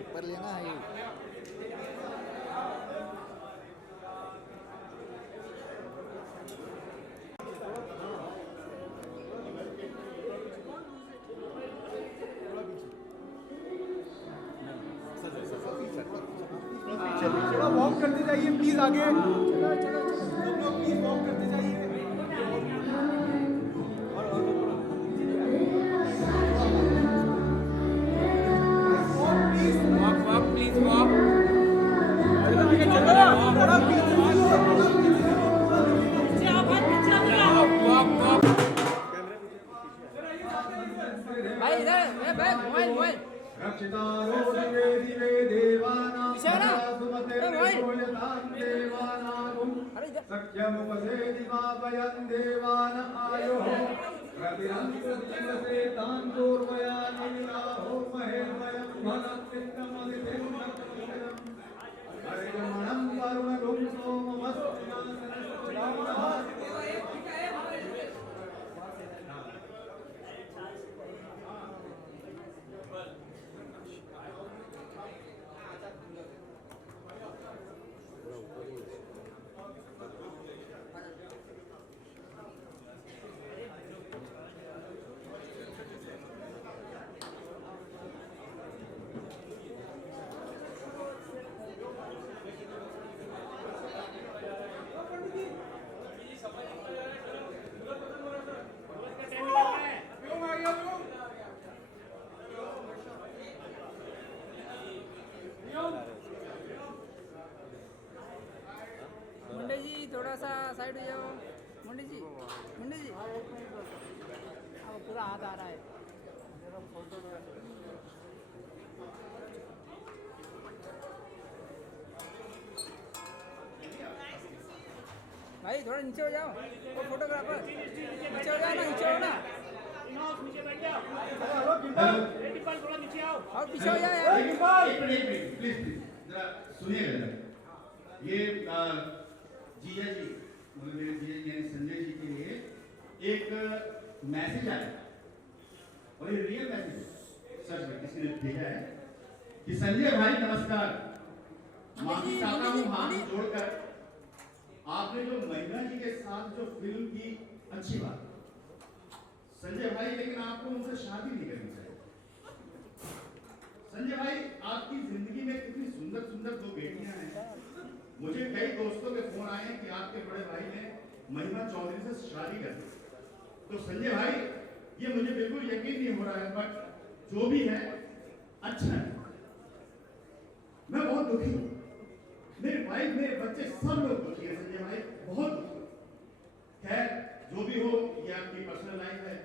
ऊपर लेना है थोड़ा वॉक करते जाइए प्लीज आगे चलो चलो तुम लोग प्लीज वॉक करते जाइए भाई इधर मोबाइल मोबाइल रक्षितारो दिवे दिवे देवानां सख्यमुपसे दिवापयन् देवान आयोः प्रतिरन्तुर्दिवसे तान् पूर्वयानिराहो महेर्वयं मनस्तिष्ठमदितिर्नक्तिरम् हरिगमनं वरुणगुं सोममस्तिनासनश्चिरामः मुंडे जी थोड़ा सा साइड हो जाओ मुंडे जी अब पूरा हाथ आ रहा है भाई थोड़ा नीचे हो जाओ वो फोटोग्राफर नीचे हो जाओ ना नीचे बैठ जाओ थोड़ा नीचे आओ और पीछे हो जाओ यार एक मिनट प्लीज जरा सुनिएगा जरा ये जीजा जी मतलब मेरे जीजा जी यानी संजय जी के लिए एक मैसेज आया और ये रियल मैसेज है सच में किसी ने भेजा है कि संजय भाई नमस्कार माफी चाहता हूँ हाथ जोड़कर आपने जो महिमा जी के साथ जो फिल्म की अच्छी बात संजय भाई लेकिन आपको उनसे शादी नहीं करनी चाहिए संजय भाई आपकी जिंदगी में कितनी सुंदर सुंदर दो बेटियां हैं मुझे कई दोस्तों के फोन आए हैं कि आपके बड़े भाई ने महिमा चौधरी से शादी कर दी तो संजय भाई ये मुझे बिल्कुल यकीन नहीं हो रहा है बट जो भी है अच्छा है मैं बहुत दुखी हूँ मेरे वाइफ मेरे बच्चे सब लोग दुखी है संजय भाई बहुत दुखी खैर जो भी हो ये आपकी पर्सनल लाइफ है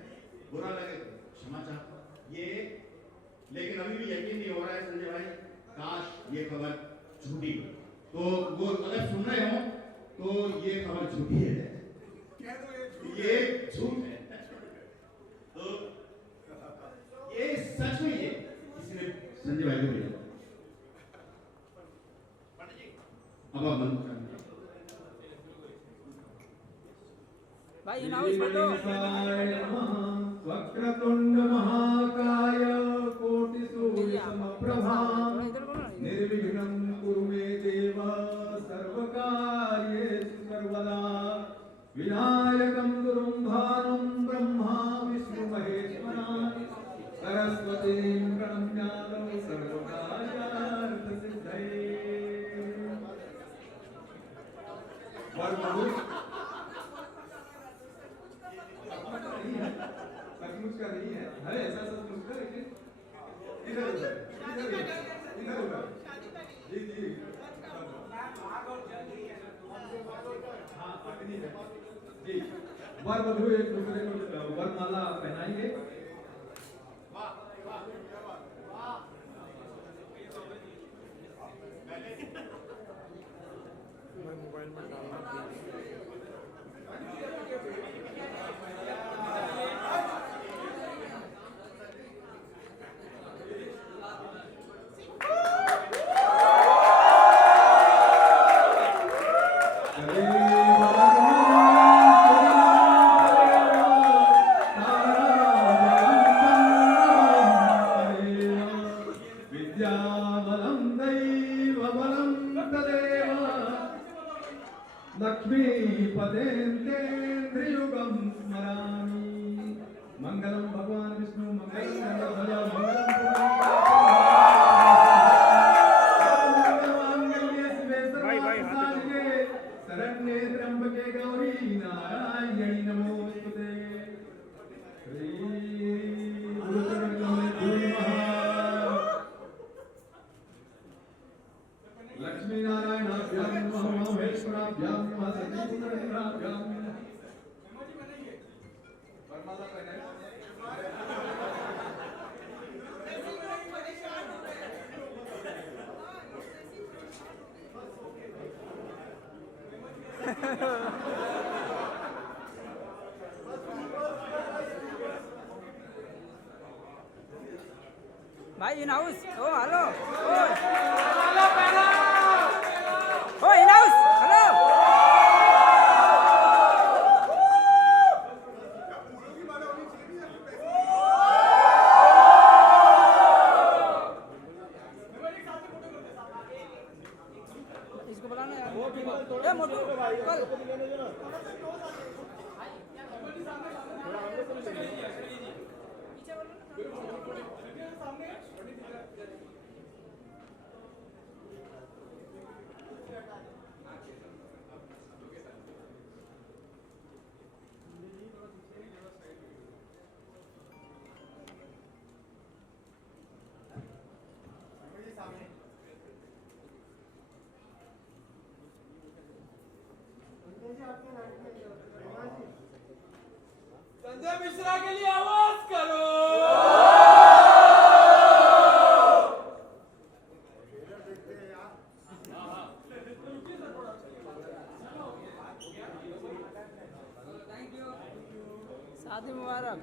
बुरा लगे तो क्षमा चाहता ये लेकिन अभी भी यकीन नहीं हो रहा है संजय भाई काश ये खबर झूठी हो तो वो अगर सुन रहे हो तो ये खबर झूठी है ये झूठ है तो ये सच में ये किसी ने संजय भाई को भेजा अब आप बंद कर भाई नाउ इस फोटो वक्रतुंड महाकाय कोटि सूर्य समप्रभा निर्विघ्नं कुरु मे देव सर्वकार्येषु सर्वदा विनायकं गुरुं भानुं ब्रह्मा विष्णु महेश्वरा सरस्वतीं प्रणम्यामि सर्वकार्यार्थ सिद्धये नागिनी है जी। वर वधु एक दूसरे को वरमाला पहनाएंगे। विद्याबलं दैवबलं तदेव लक्ष्मीपतेन्द्रेन्द्रियुगं स्मरामि। मंगलम भगवान विष्णु मंगलम गणपतये मंगलम शरण्ये त्र्यंबके गौरी नारायणी नमोस्तुते। श्री लक्ष्मी नारायणाभ्यां नमः महेश्वराभ्यां नमः सतीपुत्राभ्यां वरमाला पहनाएं। भाई इन हाउस ओ हेलो ओ इन हाउस हेलो इसको बुलाना यार ए मोटू कल संजय मिश्रा के लिए आवाज करो। शादी मुबारक।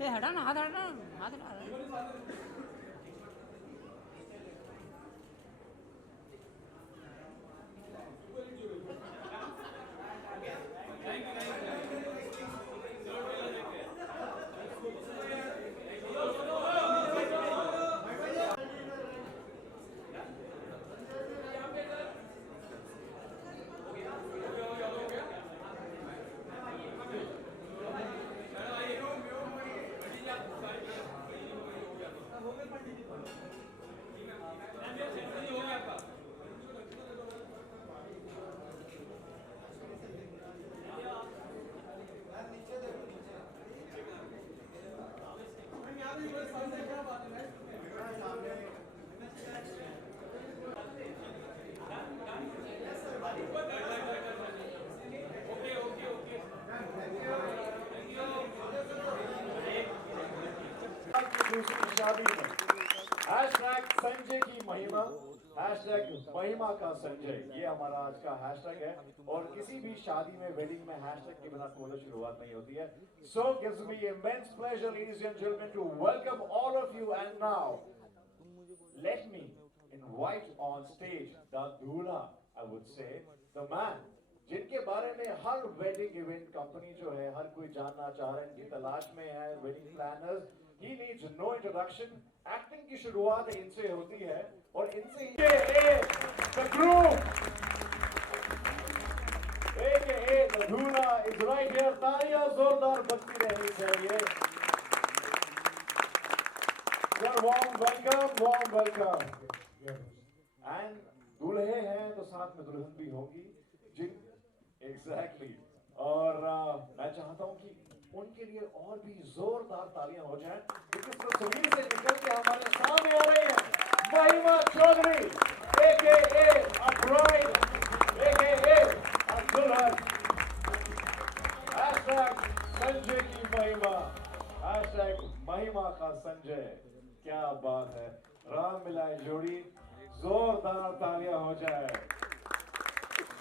ए हटा ना हाथ हटा हाथ हटा शादी में हैशटैग संजय की महिमा, हैशटैग महिमा का संजय, ये हमारा आज का हैशटैग है। और किसी भी शादी में, वेडिंग में हैशटैग के बिना कोई शुरुआत नहीं होती है। So gives me immense pleasure, ladies and gentlemen, to welcome all of you. And now let me invite on stage the दूल्हा, I would say the man, जिनके बारे में हर वेडिंग इवेंट कंपनी जो है हर कोई जानना चाह रहा है, इनकी तलाश में है। Wedding planners, he needs no introduction. Acting की शुरुआत इनसे होती है और इनसे the groom, AKA दूल्हा इज राइट हियर, तालियां जोरदार बजती रहनी चाहिए। Sir warm welcome. एंड दूल्हे हैं तो साथ में दुल्हन भी होगी जिन एग्जैक्टली और मैं चाहता हूं कि उनके लिए और भी जोरदार तालियां हो जाएं, क्योंकि तस्वीर से निकल के हमारे सामने आ रही हैं Mahima Chaudhary AKA a bride, AKA a दुल्हन। हैशटैग संजय की महिमा, हैशटैग महिमा का संजय। क्या बात है, राम मिलाए जोड़ी, जोरदार तालियां हो जाए।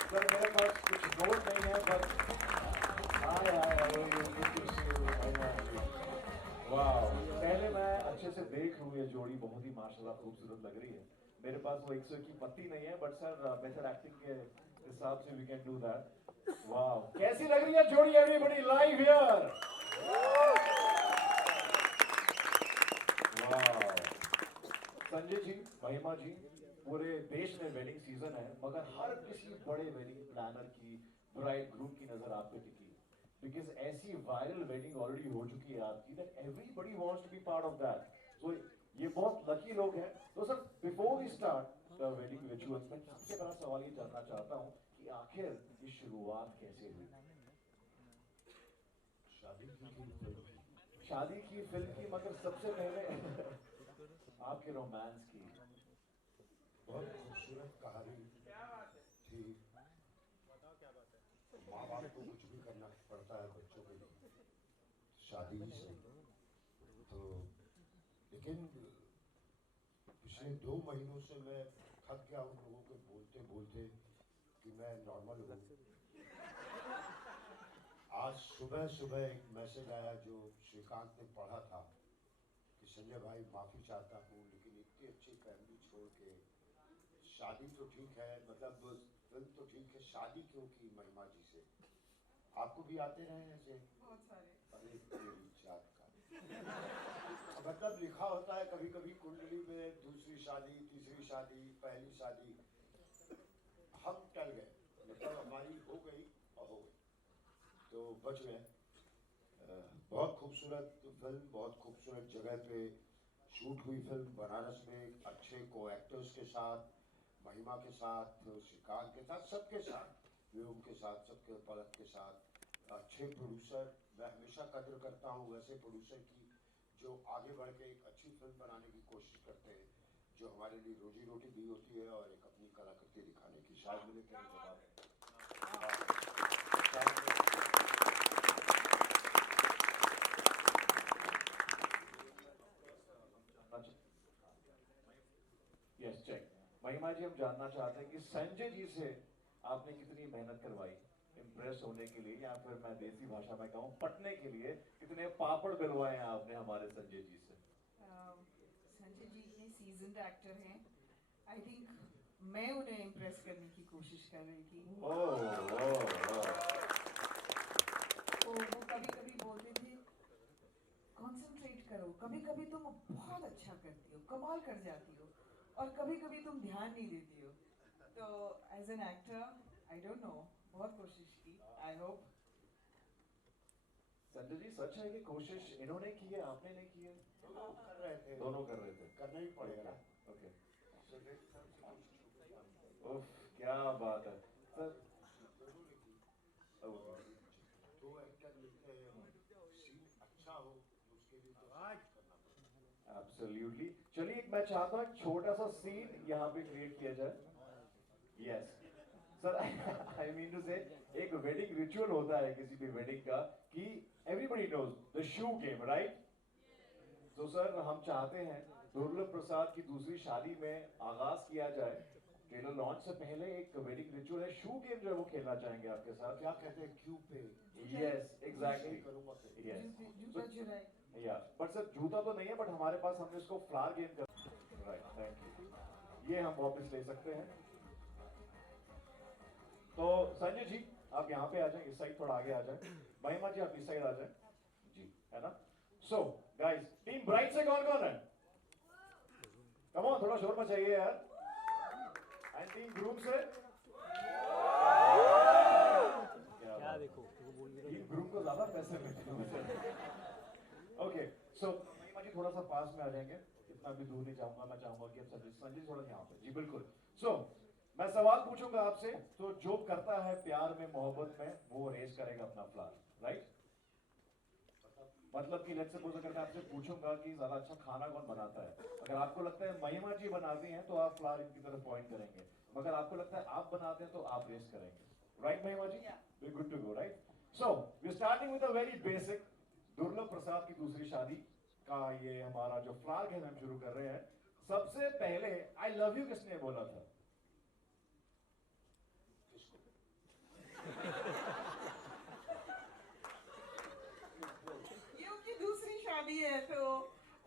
सर मेरे पास कुछ नोट नहीं है, बट वाह, पहले मैं अच्छे से देख लूं, ये जोड़ी बहुत ही माशाल्लाह खूबसूरत लग रही है। मेरे पास वो 100 की पत्ती नहीं है, बट सर मेथड एक्टिंग के हिसाब से वी कैन डू दैट। वाह, कैसी लग रही है जोड़ी एवरीबॉडी लाइव हियर? वाह, संजय जी, महिमा जी, पूरे देश में वेडिंग सीजन है, मगर हर किसी बड़े वेडिंग प्लानर की, ब्राइड ग्रूम की नजर आप पे टिकी, बिकॉज ऐसी वायरल वेडिंग ऑलरेडी हो चुकी है आपकी, that everybody wants to be part of that. So ये बहुत लकी लोग हैं। तो sir before we start the wedding rituals, मैं सबसे बड़ा सवाल ये जानना चाहता हूँ कि आखिर ये शुरुआत कैसे हुई? शादी की फिल्म की, मगर सबसे पहले आपके रोमांस की। बहुत खूबसूरत कहानी थी। माँ बाप को कुछ भी करना पड़ता है बच्चों के लिए, शादी ही सही। तो लेकिन पिछले 2 महीनों से मैं थक गया उन लोगों के बोलते बोलते कि मैं नॉर्मल हूँ। आज सुबह सुबह एक मैसेज आया जो श्रीकांत ने पढ़ा था कि संजय भाई माफ़ी चाहता हूँ, लेकिन इतनी अच्छी फैमिली छोड़ के शादी तो ठीक है, मतलब फिल्म तो ठीक है, शादी क्यों की महिमा जी से? आपको भी आते रहे ऐसे बहुत सारे? अरे तेरी जात का मतलब लिखा होता है कभी कभी कुंडली में, दूसरी शादी, तीसरी शादी, पहली शादी। हम टल गए, मतलब हमारी हो गई और हो गई, तो बच गए। बहुत खूबसूरत फिल्म, बहुत खूबसूरत जगह पे शूट हुई फिल्म, बनारस में, अच्छे को एक्टर्स के साथ, महिमा के साथ, श्रीकांत के साथ, सबके साथ, व्योम के साथ, सबके पलक के साथ, अच्छे प्रोड्यूसर। मैं हमेशा कदर करता हूँ वैसे प्रोड्यूसर की जो आगे बढ़ के एक अच्छी फिल्म बनाने की कोशिश करते हैं, जो हमारे लिए रोजी रोटी दी होती है और एक अपनी कलाकृति दिखाने की। शायद मुझे क्या जवाब यस चेक। महिमा जी, हम जानना चाहते हैं कि संजय जी से आपने कितनी मेहनत करवाई इम्प्रेस होने के लिए, या फिर मैं देसी भाषा में कहूँ पटने के लिए, कितने पापड़ बिलवाए हैं आपने हमारे संजय जी से? संजय जी इतने सीजन्ड एक्टर हैं, आई थिंक मैं उन्हें इम्प्रेस करने की कोशिश कर रही थी। तो वो कभी कभी बोलते थे कंसंट्रेट करो, कभी कभी तुम बहुत अच्छा करती हो, कमाल कर जाती हो, और कभी कभी तुम ध्यान नहीं देती हो। तो as an actor I don't know, बहुत कोशिश की। I hope. संजय जी, सच है कि कोशिश इन्होंने की है, आपने नहीं की है? दोनों कर रहे थे, दोनों कर रहे थे, करना ही पड़ेगा। ओके। उफ, क्या बात है सर। दो एक्टर मिलते हैं, सीन अच्छा हो उसके लिए तो करना पड़ेगा। एब्सोल्युटली। चलिए, मैं चाहता हूँ एक छोटा सा सीन यहाँ पे क्रिएट किया जाए। Yes sir, I mean to say एक वेडिंग रिचुअल होता है किसी भी वेडिंग का कि everybody knows the shoe game, right? तो सर हम चाहते हैं दुर्लभ प्रसाद की दूसरी शादी में आगाज किया जाए। ट्रेलर लॉन्च से पहले एक वेडिंग रिचुअल है, शू गेम जो है वो खेलना चाहेंगे आपके साथ। क्या कहते हैं क्यू पे? यस एग्जैक्टली, करूंगा यस। जूता चुराए। या बट सर जूता तो नहीं है, बट हमारे पास हमने इसको फ्लावर गेम कर, राइट, थैंक यू। ये हम वापस ले सकते हैं। तो संजय जी आप यहाँ पे आ जाए, इस साइड थोड़ा आगे आ जाए। महिमा जी आप इस साइड आ जाए जी, है ना? सो गाइस, टीम ब्राइट से कौन कौन है? कम ऑन, थोड़ा शोर मचाइए यार। एंड टीम ग्रूम से क्या देखो पैसे मिलते हैं मुझे। ओके, सो महिमा जी थोड़ा सा पास में आ जाएंगे, इतना भी दूर नहीं जाऊंगा, मैं चाहूंगा कि आप संजय थोड़ा यहाँ पे, जी बिल्कुल। सो मैं सवाल पूछूंगा आपसे, तो जो करता है प्यार में मोहब्बत में वो रेस करेगा अपना फ्लावर, राइट? मतलब कि लेट्स सपोज अगर मैं आपसे पूछूंगा कि ज्यादा अच्छा खाना कौन बनाता है, अगर आपको लगता है महिमा जी बनाती हैं तो आप फ्लावर इनकी तरफ पॉइंट करेंगे, मगर आपको लगता है आप बनाते हैं तो आप रेस करेंगे, right Mahima ji? We good to go, right? So we starting with a very basic, Durlabh Prasad की दूसरी शादी का ये हमारा जो फ्लावर गेम हम शुरू कर रहे हैं। सबसे पहले आई लव यू किसने बोला था? ये उनकी दूसरी शादी है तो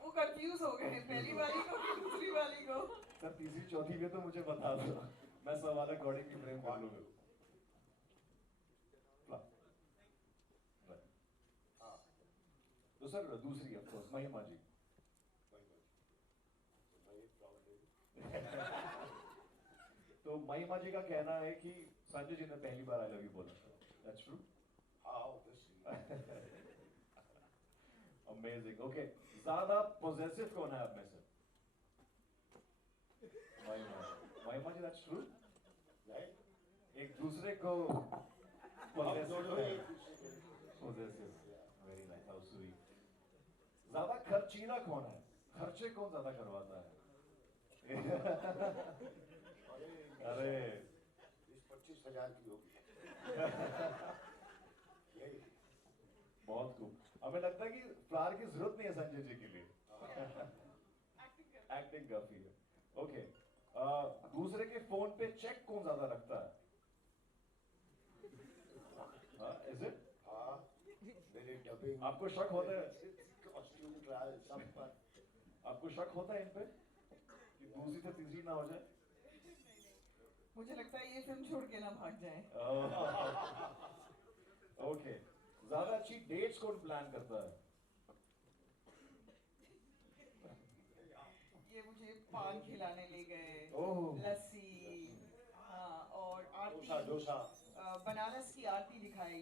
वो कंफ्यूज हो गए, पहली वाली को कि दूसरी वाली को। सर तीसरी चौथी में तो मुझे बता दो, मैं सवाल अकॉर्डिंग की फ्रेम कर लूंगा। तो सर दूसरी ऑफ कोर्स महिमा जी। तो महिमा जी का कहना है कि संजय जी ने पहली बार आई लव यू बोला था, दैट्स ट्रू? Amazing, okay. ज्यादा पॉजेसिव कौन है आप में से? महिमा जी, दैट्स ट्रू? एक दूसरे को possessive, very nice, how sweet. ज्यादा खर्चीला कौन है? खर्चे कौन ज्यादा करवाता है? अरे 20-25 हजार की होगी। यही बहुत खूब। हमें लगता है कि फ्लावर की जरूरत नहीं है संजय जी के लिए, एक्टिंग काफी है। ओके, दूसरे के फोन पे चेक कौन ज्यादा रखता है? Is it? हाँ, मेरे डबिंग, आपको शक होता है? कॉस्ट्यूम ट्रायल सब पर। आपको शक होता है इन पे कि दूसरी से तीसरी ना हो जाए? मुझे लगता है ये फिल्म छोड़ के ना भाग जाए। ओके, ज्यादा अच्छी डेट्स कौन प्लान करता है? ये मुझे पान खिलाने ले गए, ओह। लस्सी, हाँ, और डोसा आरती, डोसा। बनारस की आरती दिखाई,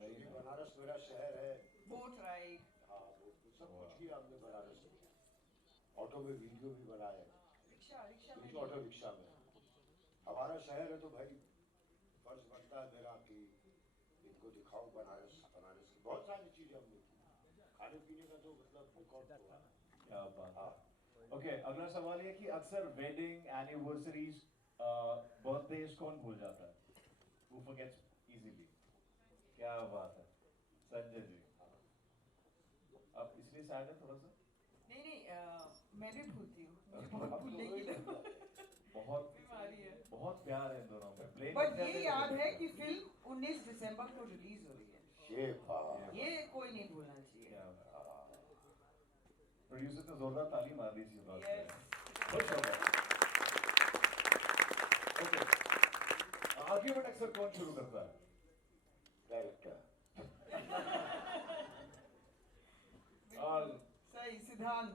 ये बनारस मेरा शहर है। बोट राइड, हाँ, वो सब कुछ किया हमने बनारस में। ऑटो में वीडियो भी बनाए, रिक्शा रिक्शा में ऑटो रिक्शा में। हमारा शहर है तो भाई फर्ज बनता है मेरा कि इनको दिखाऊं बनारस। बनारस की बहुत सारी चीजें हमने की, खाने पीने का तो मतलब रिकॉर्ड हुआ। क्या बात है। ओके, अगला सवाल ये कि अक्सर वेडिंग, एनिवर्सरीज, बर्थडेज कौन भूल जाता है? Who forgets easily? क्या बात है संजय जी, आप इसलिए सैड है थोड़ा सा? नहीं, मैं भी भूलती हूँ, मुझे बहुत भूलने की बहुत बीमारी है। बहुत प्यार है इन दोनों में। Blame बट करते ये हैं याद तो- है कि फिल्म 19 दिसंबर को रिलीज हो रही है, ये बात ये कोई नहीं भूलना चाहिए। क्या बात। प्रोड्यूसर ने जोरदार ताली मार दी इसी बात पे। Yes. खुश हो गए। ओके, आर्ग्यूमेंट अक्सर कौन शुरू करता है? डायरेक्टर। और सही सिद्धांत।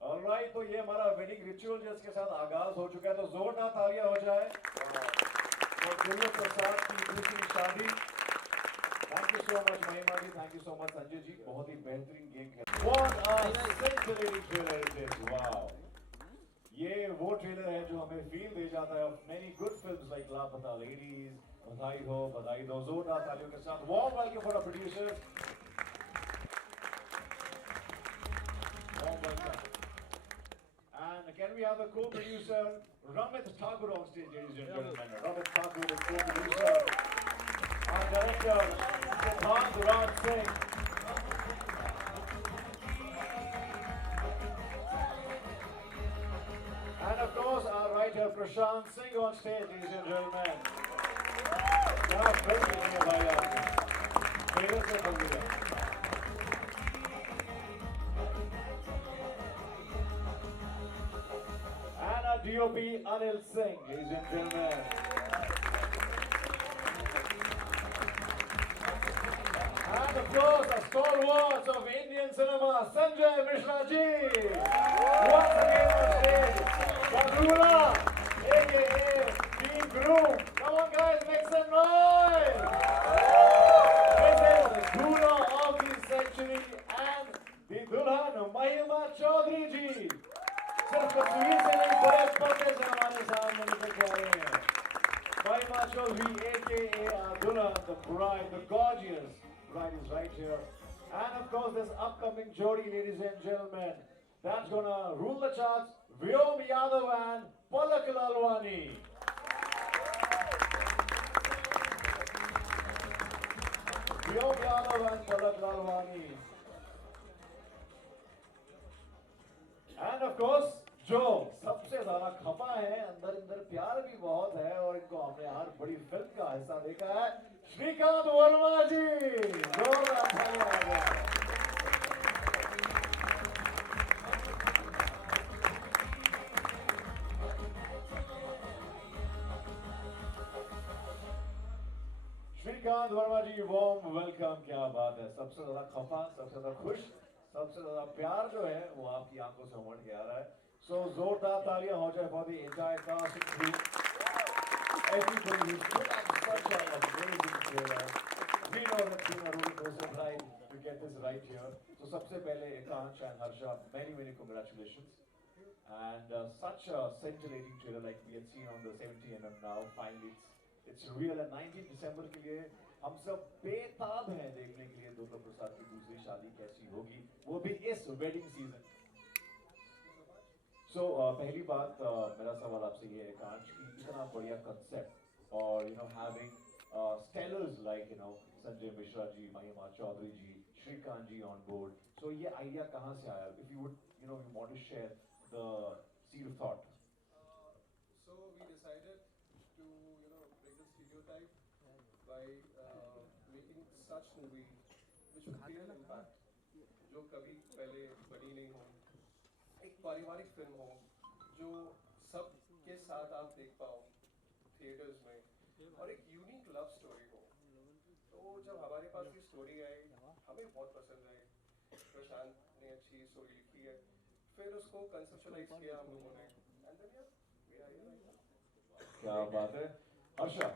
ऑलराइट, तो ये हमारा वेडिंग रिचुअल जिसके साथ आगाज हो चुका है, तो जोरदार तालियां हो जाए और दुर्लभ प्रसाद की दूसरी शादी। Thank you so much Mahima ji, thank you so much Sanjay ji, बहुत ही बेहतरीन गेम खेला। What a scintillating trailer it is, wow! ये वो ट्रेलर है जो हमें फील दे जाता है of many good films like Laapataa Ladies, Badhaai Ho Badhaai Do. जोरदार तालियों के साथ warm welcome for our producers. Warm welcome. And can we have the co-producer Ramit Thakur on stage, ladies and gentlemen? Ramit Thakur is co-producer. Our director Siddhant Raj Singh. And of course our writer Prashant Singh on stage, ladies and gentlemen. क्या film है भाई आपने, trailer से बन गया। And our DOP Anil Singh, ladies and gentlemen. And of course, a stalwart of Indian cinema, Sanjay Mishra ji. Once again on stage, Badula, aka Team Groom. Come on guys, make some noise. Mahima Chaudhary, aka Dula, the bride, the gorgeous bride is right here. And of course, this upcoming jodi, ladies and gentlemen, that's gonna rule the charts, Vyom Yadav and Palak Lalwani. Vyom Yadav and Palak Lalwani. And of course, जो सबसे ज्यादा खपा है, अंदर अंदर प्यार भी बहुत है और इनको हमने हर बड़ी फिल्म का हिस्सा देखा है, श्रीकांत वर्मा जी। जोरदार ताली आ गया। श्रीकांत वर्मा जी, वार्म वेलकम। क्या बात है, सबसे ज्यादा खपा, सबसे ज्यादा खुश, सबसे ज्यादा प्यार जो है वो आपकी आंखों से उमड़ के आ रहा है। So जोरदार तालियां हो जाए for the entire cast and crew. Everybody is put up such an amazing trailer. We know that it's been a roller coaster ride to get this right here. So सबसे पहले Ekansh and Harsha, many congratulations. And such a scintillating trailer like we had seen on the 70mm now. Finally, it's real. And 19 December के लिए हम सब बेताब हैं देखने के लिए दुर्गा प्रसाद की दूसरी शादी कैसी होगी, वो भी इस वेडिंग सीजन। So पहली बात मेरा सवाल आपसे ये है कांच की इतना बढ़िया कंसेप्ट और having stellars like Sanjay Mishra जी, महिमा चौधरी जी, श्रीकांत जी on board. So ये आइडिया कहाँ से आया? If you would you want to share the seed of thought. So we decided to break the stereotype by making such movie which would create an impact जो कभी पहले बनी नहीं हो, एक पारिवारिक फिल्म हो जो सब के साथ आप देख पाओ थिएटर्स में और एक यूनिक लव स्टोरी हो। तो जब हमारे पास ये स्टोरी आई हमें बहुत पसंद आई, प्रशांत ने अच्छी स्टोरी लिखी है, फिर उसको कंसेप्चुअलाइज किया हम लोगों ने and then we are here right now. क्या बात है Harsha.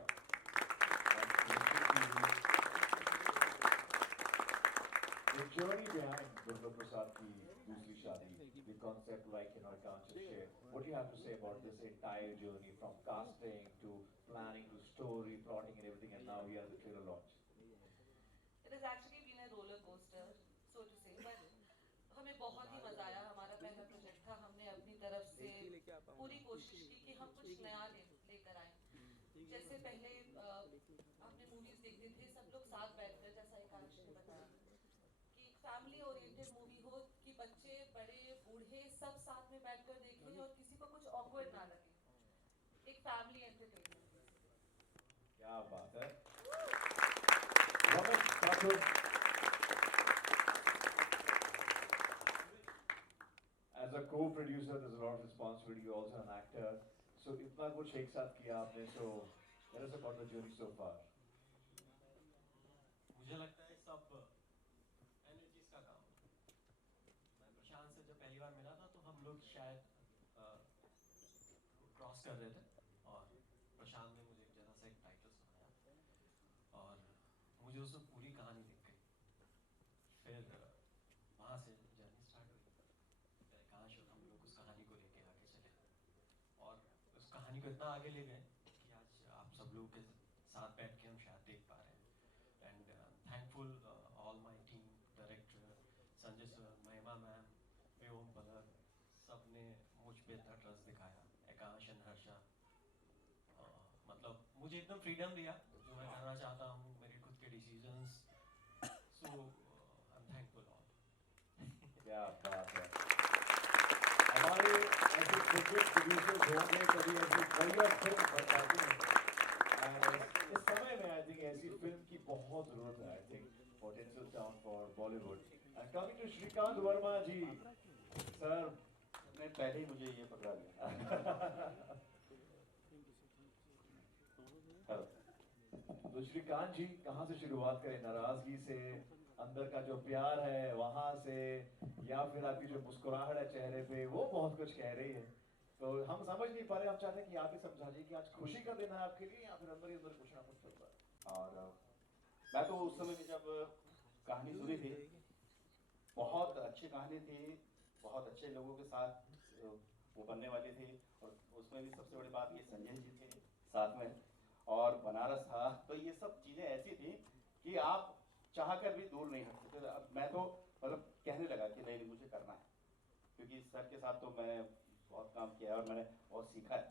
The journey behind Durga Prasad ki dusri shaadi, the concept like I can't just share. What do you have to say about this entire journey from casting to planning to story, plotting and everything, and now we are at the trailer launch? It has actually been a roller coaster, so to say, but हमें बहुत ही मजा आया। हमारा पहला project था, हमने अपनी तरफ से पूरी कोशिश की कि हम कुछ नया लेकर आए। जैसे पहले हमने मूवीज देखते थे सब लोग साथ बैठकर, जैसा एकांश ने बताया कि फैमिली ओरिएंटेड मूवी हो कि बच्चे बड़े बूढ़े सब साथ में बैठकर देखें और किसी को कुछ ऑकवर्ड ना लगे, एक फैमिली एंटरटेनमेंट। क्या बात है। Ramesh Thakur, as a co-producer there's a lot of responsibility, you're also an actor, so इतना कुछ एक साथ किया आपने, so tell us about the journey so far. मुझे लगता है सब एनर्जीज का काम है। मैं प्रशांत से जब पहली बार मिला था तो हम लोग शायद क्रॉस कर रहे थे और प्रशांत ने मुझे जरा सा एक टाइटल सुनाया और मुझे उसमें पूरी कहानी दिख गई। फिर वहाँ से जर्नी स्टार्ट हुई। एकांश और हम लोग उस कहानी को लेके आगे चले और उस कहानी को इतना आगे ले गए कि आज आप सब लोग के साथ बैठ के हम शायद देख पा रहे हैं। And thankful all my team, director Sanjay sir, महिमा मैम, व्योम पलक, सब ने मुझ पे इतना ट्रस्ट दिखाया। एकांश और हर्षा, मतलब मुझे एकदम फ्रीडम दिया जो मैं करना चाहता हूँ, मेरे खुद के decisions. So I'm thankful all. क्या बात है। हमारे ऐसे क्रिकेट प्रोड्यूसर्स होंगे कभी ऐसी बढ़िया फिल्म बताते हैं। इस समय में आई थिंक ऐसी फिल्म की बहुत जरूरत है। I think potential town for Bollywood. And coming to Shrikant Verma ji, sir ने पहले ही मुझे ये पकड़ा लिया। तो श्रीकांत जी कहाँ से शुरुआत करें? नाराजगी से, अंदर का जो प्यार है वहां से, या फिर आपकी जो मुस्कुराहट है चेहरे पे वो बहुत कुछ कह रही है, तो हम समझ नहीं पा रहे। हम चाहते हैं कि आप ही समझाइए कि आज खुशी का दिन है आपके लिए या फिर अंदर ही अंदर कुछ ना कुछ चल रहा है। और मैं तो उस समय में जब कहानी सुनी थी, बहुत अच्छी कहानी थी, बहुत अच्छे लोगों के साथ वो बनने वाली थी और उसमें भी सबसे बड़ी बात ये संजय जी थे साथ में, और पारस था, तो ये सब चीजें ऐसी थी कि आप चाह कर भी दूर नहीं हट सकते। अब मैं तो मतलब कहने लगा कि नहीं मुझे करना है, क्योंकि सर के साथ तो मैं बहुत काम किया है और मैंने बहुत सीखा है।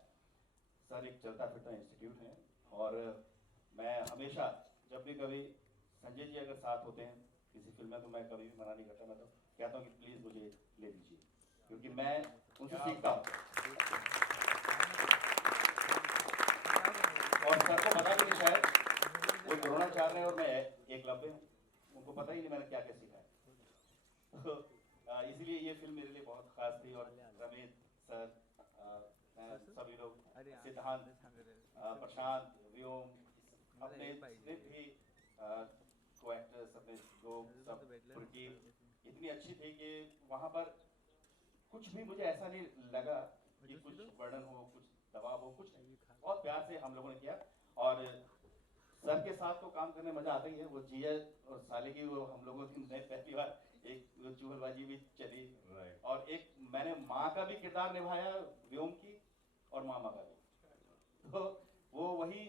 सर एक चलता फिरता इंस्टीट्यूट है और मैं हमेशा जब भी कभी संजय जी अगर साथ होते हैं किसी फिल्म में तो मैं कभी भी मना नहीं करता, मैं तो कहता हूँ कि प्लीज़ मुझे ले लीजिए, क्योंकि मैं उनसे सीखता हूँ। और सर को पता भी नहीं शायद, वो द्रोणाचार्य हैं और मैं एकलव्य हूँ, उनको पता ही नहीं मैंने क्या क्या सीखा है। तो इसीलिए ये फिल्म मेरे लिए बहुत खास थी। और रमेश सर, सभी लोग, सिद्धांत, प्रशांत, व्योम, अपने जितने भी को एक्टर्स अपने लोग सब, फुर्कीत इतनी अच्छी थी कि वहाँ पर कुछ भी मुझे ऐसा नहीं लगा कि कुछ बर्डन हो, कुछ दबाव हो, कुछ नहीं। बहुत प्यार से हम लोगों ने किया। और सर के साथ तो काम करने मजा आता ही है। वो जिया और साले की वो हम लोगों की पहली बार एक चूहलबाजी भी चली, और एक मैंने माँ का भी किरदार निभाया व्योम की और मामा का भी। तो वो वही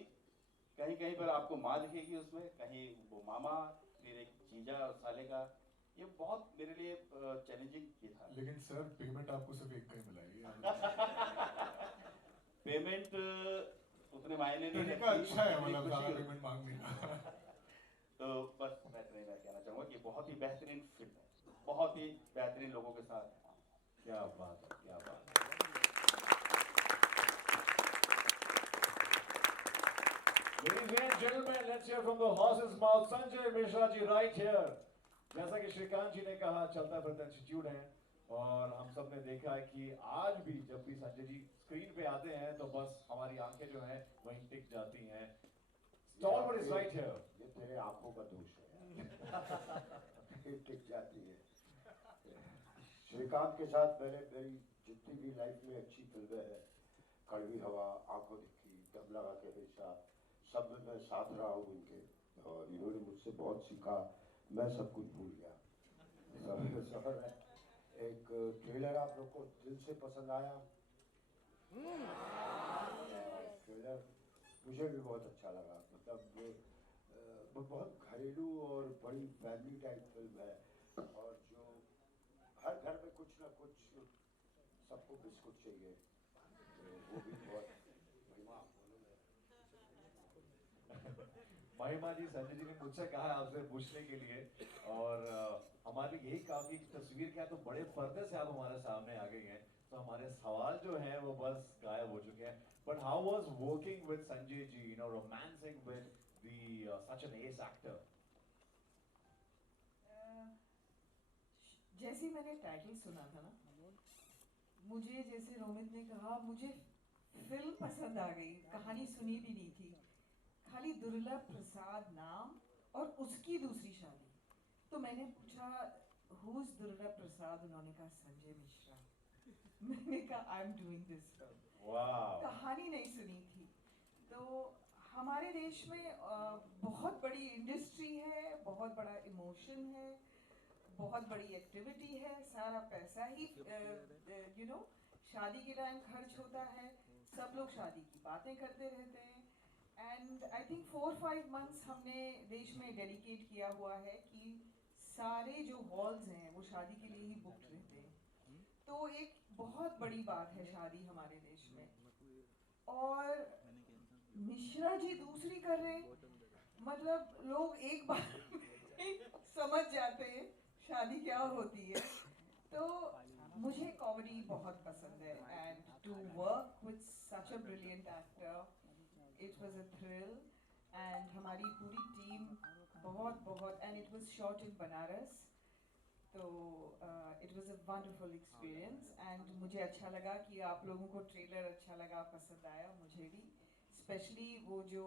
कहीं कहीं पर आपको माँ दिखेगी उसमें, कहीं वो मामा, फिर एक जीजा और साले का। ये बहुत मेरे लिए चैलेंजिंग भी था। लेकिन सर पेमेंट आपको सिर्फ एक का ही मिला है। पेमेंट उतने मायने नहीं तरीका रखती, अच्छा है, मतलब खुशी ज़्यादा होती। पेमेंट मांगने का। तो बस मैं इतना ही कहना चाहूँगा कि बहुत ही बेहतरीन फिल्म है, बहुत ही बेहतरीन लोगों के साथ। क्या बात है, क्या बात है। Ladies and gentlemen, let's hear from the horse's mouth, Sanjay Mishra ji right here. जैसा कि श्रीकांत जी ने कहा, चलता फिरता इंस्टीट्यूट है और हम सब ने देखा है कि आज भी जब भी संजय जी स्क्रीन पे आते हैं तो बस हमारी आंखें जो हैं वहीं टिक जाती हैं। Stalwart is right here. ये तेरे आंखों का दोष है। टिक जाती है। श्रीकांत के साथ मेरी जितनी भी लाइफ में अच्छी फिल्में हैं, कड़वी हवा, आंखों दिखी, दम लगा के हमेशा, सब में मैं साथ रहा हूँ उनके, और इन्होंने मुझसे बहुत सीखा। मैं सब कुछ भूल गया। एक ट्रेलर आप लोग को दिल से पसंद आया। ट्रेलर मुझे भी बहुत अच्छा लगा। मतलब वो बहुत घरेलू और बड़ी फैमिली टाइप फिल्म है, और जो हर घर में कुछ ना कुछ सबको बिस्कुट चाहिए, तो वो भी बहुत महिमा जी, संजय जी ने मुझसे कहा आपसे पूछने के लिए, और हमारे यही काफी तस्वीर क्या तो बड़े पर्दे से आप हमारे सामने आ गई हैं, तो हमारे सवाल जो हैं वो बस गायब हो चुके हैं। But how was working with Sanjay ji, you know, romancing with the such an ace actor? जैसे मैंने टाइटल सुना था ना, मुझे जैसे रोमित ने कहा, मुझे फिल्म पसंद आ गई, कहानी सुनी भी नहीं थी, खाली दुर्लभ प्रसाद नाम और उसकी दूसरी शादी। तो मैंने पूछा हुज दुर्लभ प्रसाद, उन्होंने कहा संजय मिश्रा। मैंने कहा I am doing this film. कहानी नहीं सुनी थी। तो हमारे देश में बहुत बड़ी इंडस्ट्री है, बहुत बड़ा इमोशन है, बहुत बड़ी एक्टिविटी है, सारा पैसा ही यू नो शादी के टाइम खर्च होता है, सब लोग शादी की बातें करते रहते हैं। एंड आई थिंक 4-5 मंथ्स हमने देश में डेडिकेट किया हुआ है कि सारे जो हॉल्स हैं वो शादी के लिए ही बुक्ड रहते हैं। तो एक बहुत बड़ी बात है शादी हमारे देश में। और मिश्रा जी दूसरी कर रहे हैं, मतलब लोग एक बार समझ जाते हैं शादी क्या होती है। तो मुझे कॉमेडी बहुत पसंद है, and to work with such a brilliant actor, it was a thrill. And हमारी पूरी टीम बहुत and it was shot in Banaras, तो it was a wonderful experience. And मुझे अच्छा लगा कि आप लोगों को ट्रेलर अच्छा लगा, पसंद आया, मुझे भी। स्पेशली वो जो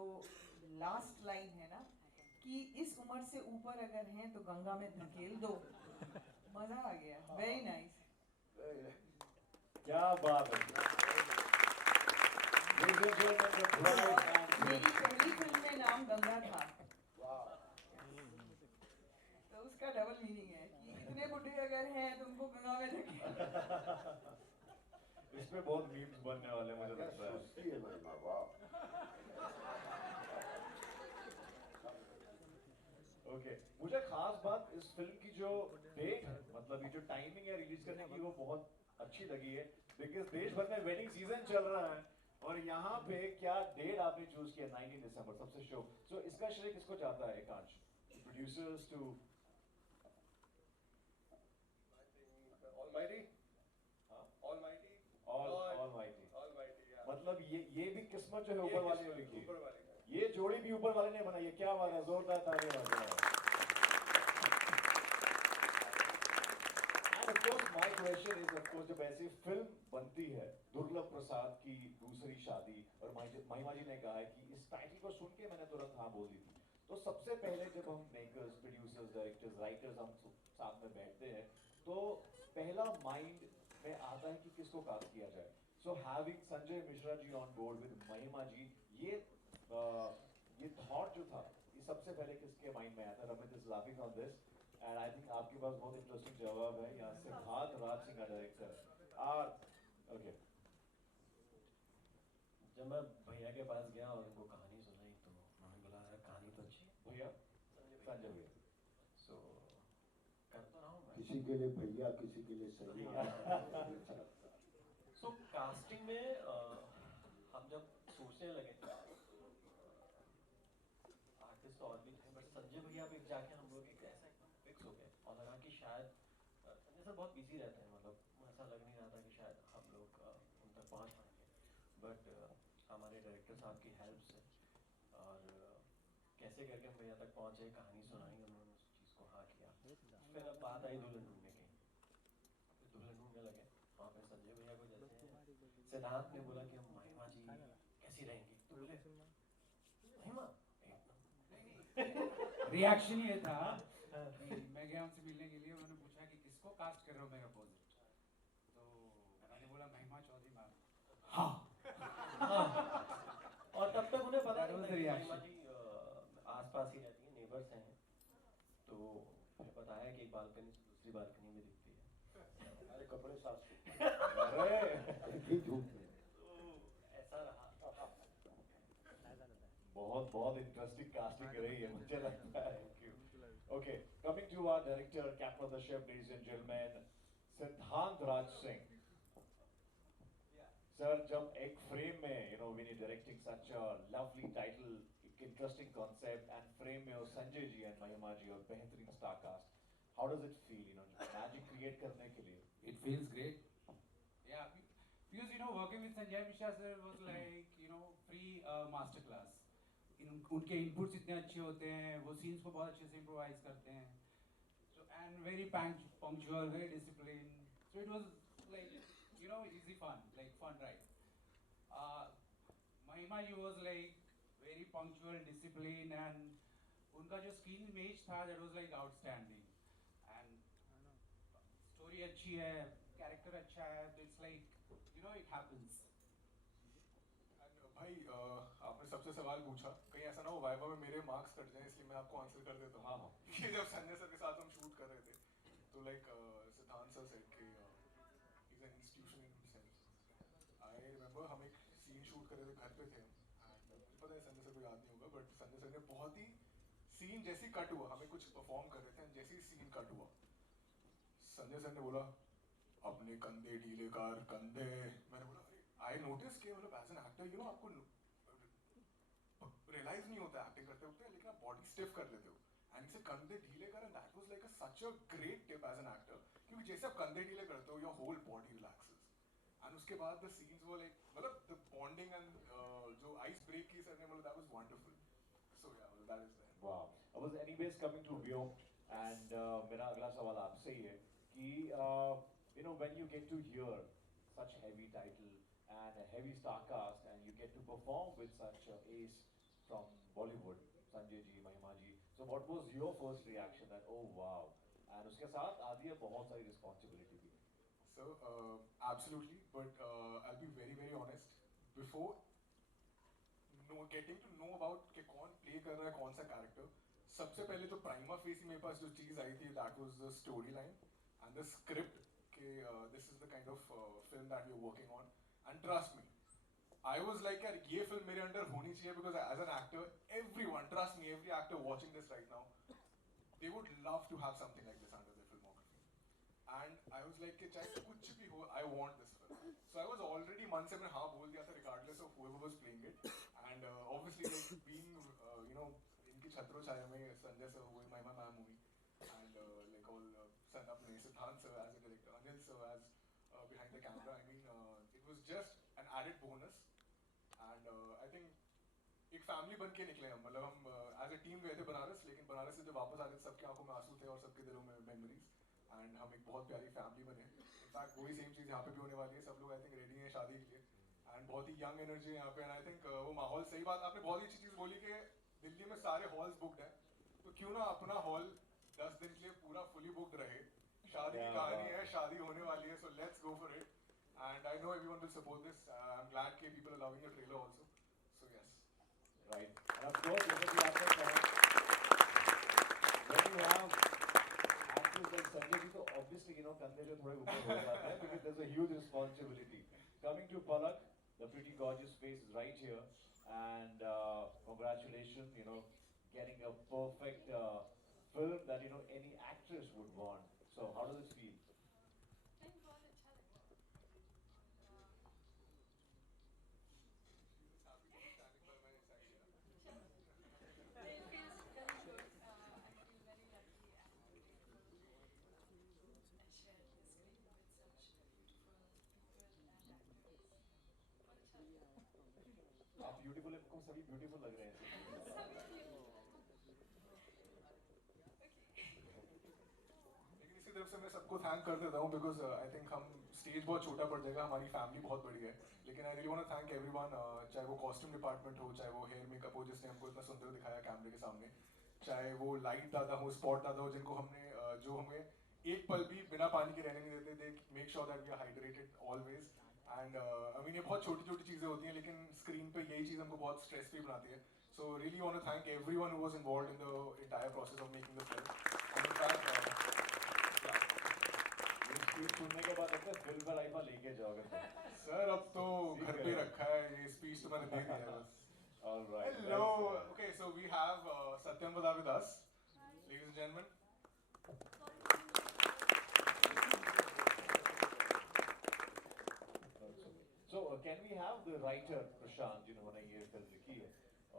लास्ट लाइन है ना कि इस उम्र से ऊपर अगर हैं तो गंगा में धकेल दो, मजा आ गया। Very nice. क्या बात है। मेरी पहली फिल्म में नाम गंगा था, तो उसका डबल मीनिंग है कि इतने बुढ़े अगर हैं तो उनको गंगा में धकेल। इस पे बहुत मीम्स बनने वाले मुझे लगता है। ओके, मुझे खास बात इस फिल्म की जो डेट है, मतलब ये जो टाइमिंग है रिलीज करने की, वो बहुत अच्छी लगी है, बिकॉज देश भर में वेडिंग सीजन चल रहा है और यहाँ पे क्या डेट आपने चूज किया 19 दिसंबर सबसे शो, सो इसका श्रेय किसको जाता है एकांश? Producers to Almighty? हाँ? Almighty? Almighty. Almighty, yeah. मतलब ये भी किस्मत जो है ऊपर वाले ने लिखी ऊपर है, वाले ने। ये जोड़ी भी ऊपर वाले ने बनाई है, क्या बात है, जोरदार तालियां बजाओ। And of course my question is of course जब ऐसी फिल्म बनती है दुर्लभ प्रसाद की दूसरी शादी और महिमा जी ने कहा है कि इस टाइटल को सुन के मैंने तुरंत हाँ बोल दी थी, तो सबसे पहले जब हम मेकर्स, प्रोड्यूसर्स, डायरेक्टर्स, राइटर्स हम साथ में बैठते हैं तो पहला माइंड में आता है कि किसको कास्ट किया जाए। So having Sanjay Mishra ji on board with Mahima ji, ये थॉट जो था ये सबसे पहले किसके माइंड में आया था? Ramit is laughing on this and I think आपके पास बहुत इंटरेस्टिंग जवाब है। यहाँ सिद्धार्थ राज सिंह का डायरेक्टर ओके। जब मैं भैया के पास गया और उनको कहानी सुनाई तो उन्होंने बोला यार कहानी तो अच्छी है। भैया संजय भैया सो कर तो रहा हूँ मैं। किसी के लिए भैया, किसी के लिए सही। सो कास्टिंग में हम जब सोचने लगे आर्टिस्ट और भी थे, बट संजय भैया पे जाके हम लोग एक ऐसा एकदम फिक्स हो गए और लगा कि शायद संजय सर बहुत बिजी रहते हैं, मतलब ऐसा लग नहीं रहा था कि शायद हम लोग उन तक पहुँच पाएंगे, बट हमारे डायरेक्टर साहब की हेल्प से और कैसे करके हम भैया तक पहुँचे, कहानी सुनाई, उन्होंने उस चीज़ को हाँ किया। फिर अब बात आई दुल्हन ढूंढने की, फिर दुल्हन ढूंढने लगे और फिर संजय भैया को जैसे सिद्धार्थ ने बोला कि हम महिमा जी कैसी रहेंगी, तो बोले महिमा रिएक्शन ये था कि मैं गया उनसे मिलने के लिए, उन्होंने पूछा कि किसको कास्ट कर रहे हो मेरे अपोजिट, तो मैंने बोला महिमा चौधरी मैम। हाँ और तब तक उन्हें पता नहीं था कि reaction. महिमा जी आसपास ही रहती है, नेबर्स हैं, तो मुझे बताया कि एक बालकनी से दूसरी बालकनी में दिखती है। अरे कपड़े साफ अरे झूठ में। तो ऐसा रहा। बहुत बहुत इंटरेस्टिंग कास्टिंग रही है मुझे लगता है। Okay, coming to our director, captain of the ship, ladies and gentleman, Siddhant Raj Singh sir. जब एक फ्रेम में you know when you directing such a lovely title, एक इंटरेस्टिंग कॉन्सेप्ट एंड फ्रेम में हो संजय जी एंड महिमा जी और बेहतरीन star cast, how does it feel, you know magic create करने के लिए? It feels great. Yeah, because you know working with Sanjay Mishra sir was like you know free master class. उनके inputs इतने अच्छे होते हैं, वो सीन्स को बहुत अच्छे से इम्प्रोवाइज करते हैं, so and very punctual, very disciplined. So it was like you know easy fun, like fun ride. Mahima ji was like very punctual, disciplined, and उनका जो screen image था that was like outstanding. And story अच्छी है, character अच्छा है, तो it's like you know it happens. भाई आपने सबसे सवाल पूछा, कहीं ऐसा ना हो वाइवा में मेरे मार्क्स कट जाए, इसलिए मैं आपको आंसर कर देता हूँ। कि जब संजय सर के साथ हम शूट कर रहे थे तो लाइक सिद्धांत सर सेड कि is an institution in himself. I remember हम एक सीन शूट कर रहे थे, घर पे थे हम, एंड मुझे पता है संजय सर को याद नहीं होगा, बट संजय सर ने बहुत ही सीन जैसी कट हुआ, हमें कुछ परफॉर्म कर रहे थे, जैसे ही सीन कट हुआ संजय सर ने बोला अपने कंधे ढीले कर कंधे। मैंने बोला आई नोटिस कि मतलब as an actor you know आपको रियलाइज नहीं होता एक्टिंग करते वक्त, लेकिन आप बॉडी स्टिफ कर लेते हो, एंड इसे कंधे ढीले कर, and that was like such a great tip as an actor, क्योंकि जैसे आप कंधे ढीले करते हो your whole body relaxes, and उसके बाद द सीन्स वर लाइक मतलब द बॉन्डिंग एंड जो आइस ब्रेक की सर ने मतलब that was wonderful. So yeah that is there. Wow, I was anyways coming to Vyom, and मेरा अगला सवाल आपसे ही है कि you know when you get to hear such heavy title and a heavy star cast and you get to perform with such a ace from Bollywood, Sanjay ji, Mahima ji, so what was your first reaction that oh wow, and uske sath aati hai bahut sari responsibility bhi? So absolutely, but I'll be very very honest, before getting to know about कि कौन play कर रहा है कौन सा character, सबसे पहले तो प्राइमा फेसी मेरे पास जो चीज़ आई थी that was the storyline and the script कि this is the kind of film that we're working on, and trust me I was like यार ये film मेरे अंदर होनी चाहिए, because as an actor everyone, trust me, every actor watching this right now they would love to have something like this under their filmography. And I was like कि चाहे कुछ भी हो, I want this film. So I was already मन से मैं हाँ बोल दिया था regardless of whoever was playing it. And obviously like being इनकी छत्रों छाया में संजय sir हुए, महिमा मैम हुई, and like all अपने सिद्धांत sir as a director, Anil sir as behind the camera. I mean it was just an added bonus. And I think एक family बन के निकले हम, मतलब हम एज ए टीम गए थे बनारस, लेकिन बनारस से जब वापस आ रहे थे सबकी आंखों में आंसू थे और सबके दिलों में मेमोरीज, एंड हम एक बहुत प्यारी फैमिली बने. इनफैक्ट वही सेम चीज़ यहाँ पे भी होने वाली है. सब लोग आई थिंक रेडी हैं शादी के लिए, एंड बहुत ही यंग एनर्जी है यहाँ पे. एंड आई थिंक वो माहौल, सही बात आपने बहुत ही अच्छी चीज़ बोली कि दिल्ली में सारे हॉल्स बुकड हैं, तो क्यों ना अपना हॉल 10 दिन के लिए पूरा फुली बुकड रहे. शादी की कहानी है, शादी होने वाली है, so let's go for it. And I know everyone will support this. I am glad कि people are loving your trailer also. So yes. Right. And of course, जैसे कि आपने कहा, when you have actors like Sanjay ji, तो obviously कंधे जो थोड़े ऊपर हो जाते हैं, because there's a huge responsibility. Coming to Palak, the pretty gorgeous face is right here, and congratulations, getting a perfect film that any actress would want. So how does it feel? आप beautiful, आपको सभी beautiful लग रहे हैं. लेकिन इसी तरफ से मैं सबको थैंक कर देता हूँ, बिकॉज आई थिंक हम स्टेज बहुत छोटा पड़ जाएगा, हमारी फैमिली बहुत बड़ी है, लेकिन I really want to thank everyone. चाहे वो कॉस्ट्यूम डिपार्टमेंट हो, चाहे वो हेयर मेकअप हो जिसने हमको इतना सुंदर दिखाया कैमरे के सामने, चाहे वो लाइट दादा हो, स्पॉट दादा हो, जिनको हमने जो हमें एक पल भी बिना पानी के रहने नहीं देते. They make sure that we are hydrated always. And I mean ये बहुत छोटी छोटी चीज़ें होती हैं, लेकिन स्क्रीन पे यही चीज़ हमको बहुत स्ट्रेस फ्री बनाती है. So really want to thank everyone who was involved in the entire process of making the film. And in fact speech सुनने के बाद लगता है फिल्म पर आईफा लेके जाओगे. सर अब तो घर पे रखा है, ये स्पीच तो मैंने दे दिया है बस. All right. Hello. Okay, so we have Satyam Vada with us, ladies and gentlemen. So can we have the writer Prashant, जिन्होंने ये फिल्म लिखी है,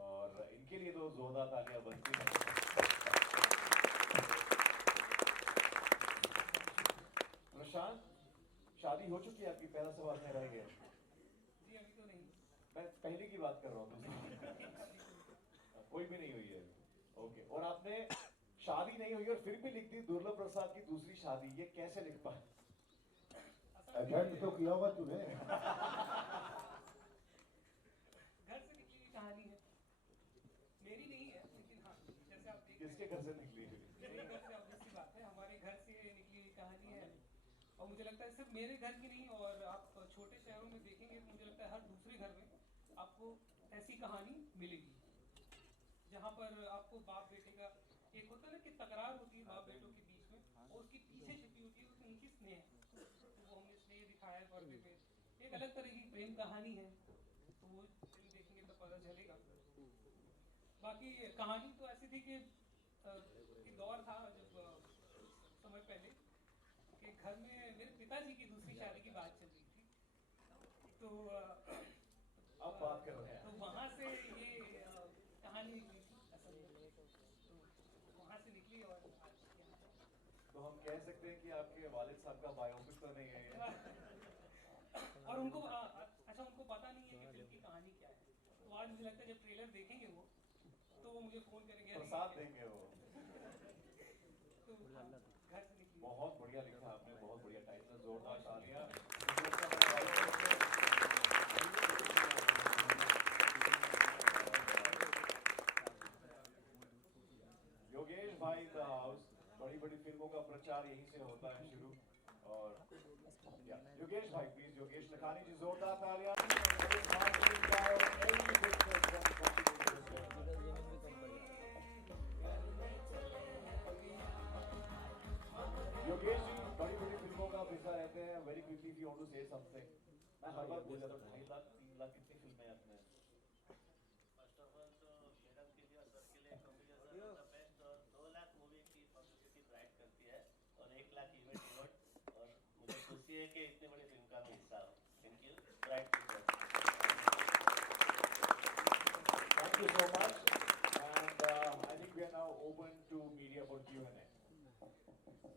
और इनके लिए तो जोरदार तालियां बनती हैं. प्रशांत, शादी हो चुकी है आपकी? पहला सवाल मेरा रह गया. जी अभी तो नहीं. मैं पहले की बात कर रहा हूँ. कोई भी नहीं हुई है. ओके. और आपने शादी नहीं हुई और फिर भी लिख दी दुर्लभ प्रसाद की दूसरी शादी, ये कैसे लिख पाए? अटेंड तो किया होगा तूने. घर से निकली हुई कहानी है, मेरी नहीं है, लेकिन हाँ जैसे आप देख किसके घर से निकली हुई? मेरे घर से ऑब्वियसली बात है, हमारे घर से निकली हुई कहानी है. और मुझे लगता है सिर्फ मेरे घर की नहीं, और आप छोटे शहरों में देखेंगे तो मुझे लगता है हर दूसरे घर में आपको ऐसी कहानी मिलेगी, जहाँ पर आपको बाप बेटे का एक होता है ना कि तकरार होती है बाप बेटों के बीच में, और उसके पीछे छिपी होती है उनकी स्नेह. तो वो हमने स्नेह दिखाया है पर्दे पे. एक अलग तरह की प्रेम कहानी है, तो वो फिल्म देखेंगे तो पता चलेगा. बाकी कहानी तो ऐसी थी कि एक दौर था जब समय पहले कि घर में मेरे पिताजी की दूसरी शादी की बात चल रही थी, तो अब बात कर रहे हैं. तो वहाँ से ये कहानी निकली थी असल में, तो वहाँ से निकली. और तो हम कह सकते हैं कि आपके वालिद साहब का बायोपिक तो नहीं है ये? और उनको अच्छा उनको पता नहीं है कि फिल्म की कहानी क्या है. तो आज मुझे लगता है जब ट्रेलर देखेंगे वो, तो वो मुझे फोन करेंगे. प्रसाद देंगे वो. तो घर से निकली. बहुत बढ़िया लिखा आपने, बहुत बढ़िया टाइटल, जोरदार तालियां. योगेश भाई द हाउस. बड़ी बड़ी फिल्मों का प्रचार यहीं से होता है शुरू. और योगेश भाई प्लीज, योगेश लखानी जी, जोरदार तालियां. योगेश जी बड़ी बड़ी फिल्मों का हिस्सा रहते हैं. Very quickly if you want to say something. मैं हर बार बोल जाता हूँ 2.5 लाख 3 लाख कितनी फिल्में हैं आपने? फर्स्ट ऑफ ऑल तो मैडम के लिए और सर के लिए कांग्रेचुलेशन, द बेस्ट. और 2 लाख मूवी की खुशी है कि इतने बड़े फिल्म का मैं हिस्सा हूँ। Thank you, bright future. Thank you so much. And I think we are now open to media for Q&A.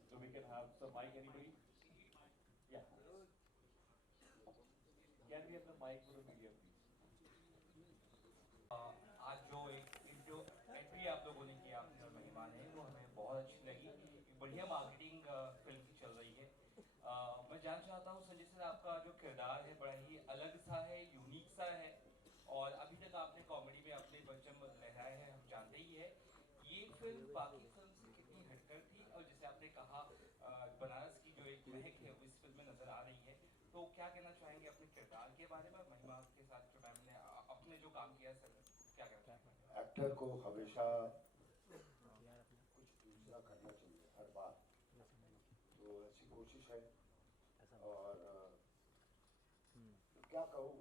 So we can have some mic, anybody? Yeah. Can we have the mic for the media, please? आज जो एक entry आप लोगों ने किया अपने और महिमा ने, वो हमें बहुत अच्छी लगी। एक बढ़िया मार्केटिंग फिल्म की चल रही है। मैं जानना चाहता हूँ संजय सर, आपका जो किरदार है बड़ा ही अलग सा है, यूनिक सा है, और अभी तक आपने कॉमेडी में अपने परचम लहराए हैं, हम जानते ही है। ये फिल्म बाकी फिल्म से कितनी हटकर थी, और जैसे आपने कहा बनारस की जो एक महक है वो इस फिल्म में नजर आ रही है, तो क्या कहना चाहेंगे अपने किरदार के बारे में? महिमा के साथ जो मैम ने अपने जो काम किया सर, क्या कहना चाहेंगे? एक्टर को हमेशा कुछ दूसरा करना चाहिए हर बार, तो ऐसी कोशिश है। और क्या कहूँ,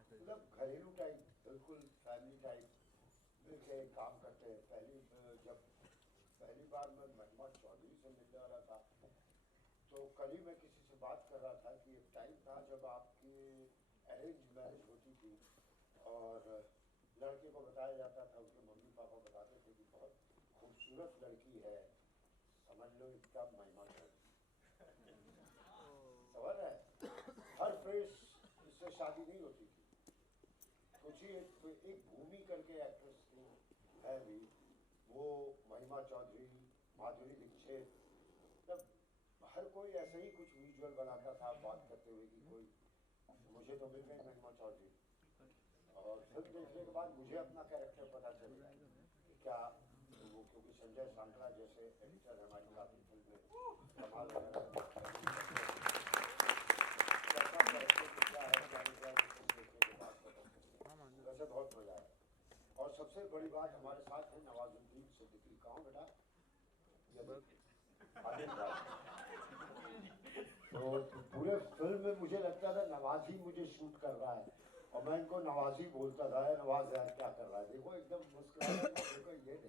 मतलब घरेलू टाइप, बिल्कुल फैमिली टाइप मिलके काम करते हैं। जब पहली बार मैं महिमा चौधरी से मिलने वाला था, तो कल ही मैं किसी से बात कर रहा था कि एक टाइम था जब आपकी अरेंज मैरिज होती थी और लड़के को बताया जाता था, उसके मम्मी पापा बताते थे कि बहुत खूबसूरत लड़की है, समझ लो इसका महिमा चौधरी। समझ रहे हैं? हर फेस इससे शादी नहीं होती थी। सोचिए एक भूमि करके एक्ट्रेस थी है भी, वो महिमा चौधरी, माधुरी दीक्षित, मतलब हर कोई ऐसे ही कुछ विजुअल बनाता था बात करते हुए कि कोई मुझे तो मिल गई महिमा चौधरी। और फिल्म देखने के बाद मुझे अपना कैरेक्टर पता चल गया क्या वो, क्योंकि संजय सांकला जैसे एडिटर हमारी काफी फिल्म में कमाल वगैरह वैसे बहुत मजा आया। और सबसे बड़ी बात, हमारे साथ है नवाजुद्दीन सिद्दीकी। कहाँ बेटा? तो पूरे फिल्म में मुझे लगता था नवाज ही मुझे शूट कर रहा है, और मैं इनको नवाजी बोलता था, नवाज यार क्या कर रहा है, देखो एकदम मुस्कुरा रहा है, देखो ये देखो,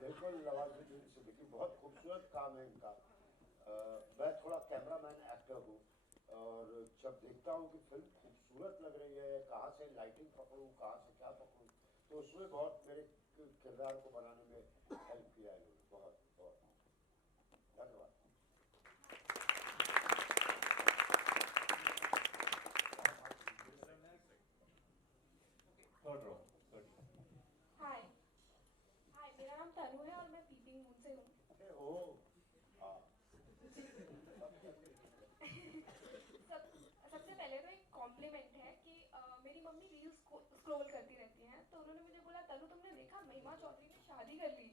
बिल्कुल नवाजुद्दीन सिद्दीकी। बहुत खूबसूरत काम है इनका। मैं थोड़ा कैमरामैन एक्टर हूँ, और जब देखता हूँ कि फिल्म खूबसूरत लग रही है, कहाँ से लाइटिंग पकड़ूँ, कहाँ से क्या पकड़ूँ, तो उसमें बहुत मेरे किरदार को बनाने में हेल्प किया है इन्होंने। बहुत बहुत धन्यवाद। Third row. हाय मेरा नाम तनु है और मैं पीपिंग मून से हूँ। सबसे पहले तो एक कॉम्प्लीमेंट है कि मेरी मम्मी रील्स स्क्रॉल करती रहती हैं, तो उन्होंने मुझे बोला तनु तुमने देखा महिमा चौधरी ने शादी कर ली।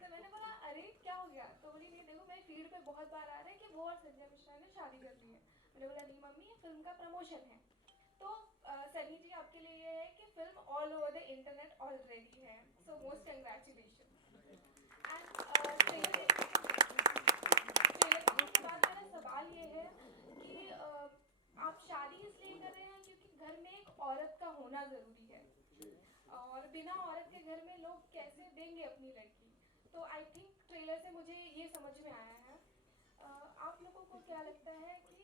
तो मैंने बोला अरे क्या हो गया? तो बोली नहीं देखो मेरे फीड पे बहुत बार आ रहा है कि वो और संजय मिश्रा ने शादी कर ली है। मैंने बोला नहीं मम्मी ये फिल्म का प्रमोशन है। तो सनी जी आपके लिए ये है कि film all over the internet already है, so most congratulation. And trailer देखने के बाद मेरा सवाल ये है कि आप शादी इसलिए कर रहे हैं क्योंकि घर में एक औरत का होना जरूरी है, और बिना औरत के घर में लोग कैसे देंगे अपनी लड़की। तो आई थिंक ट्रेलर से मुझे ये समझ में आया है। आप लोगों को क्या लगता है कि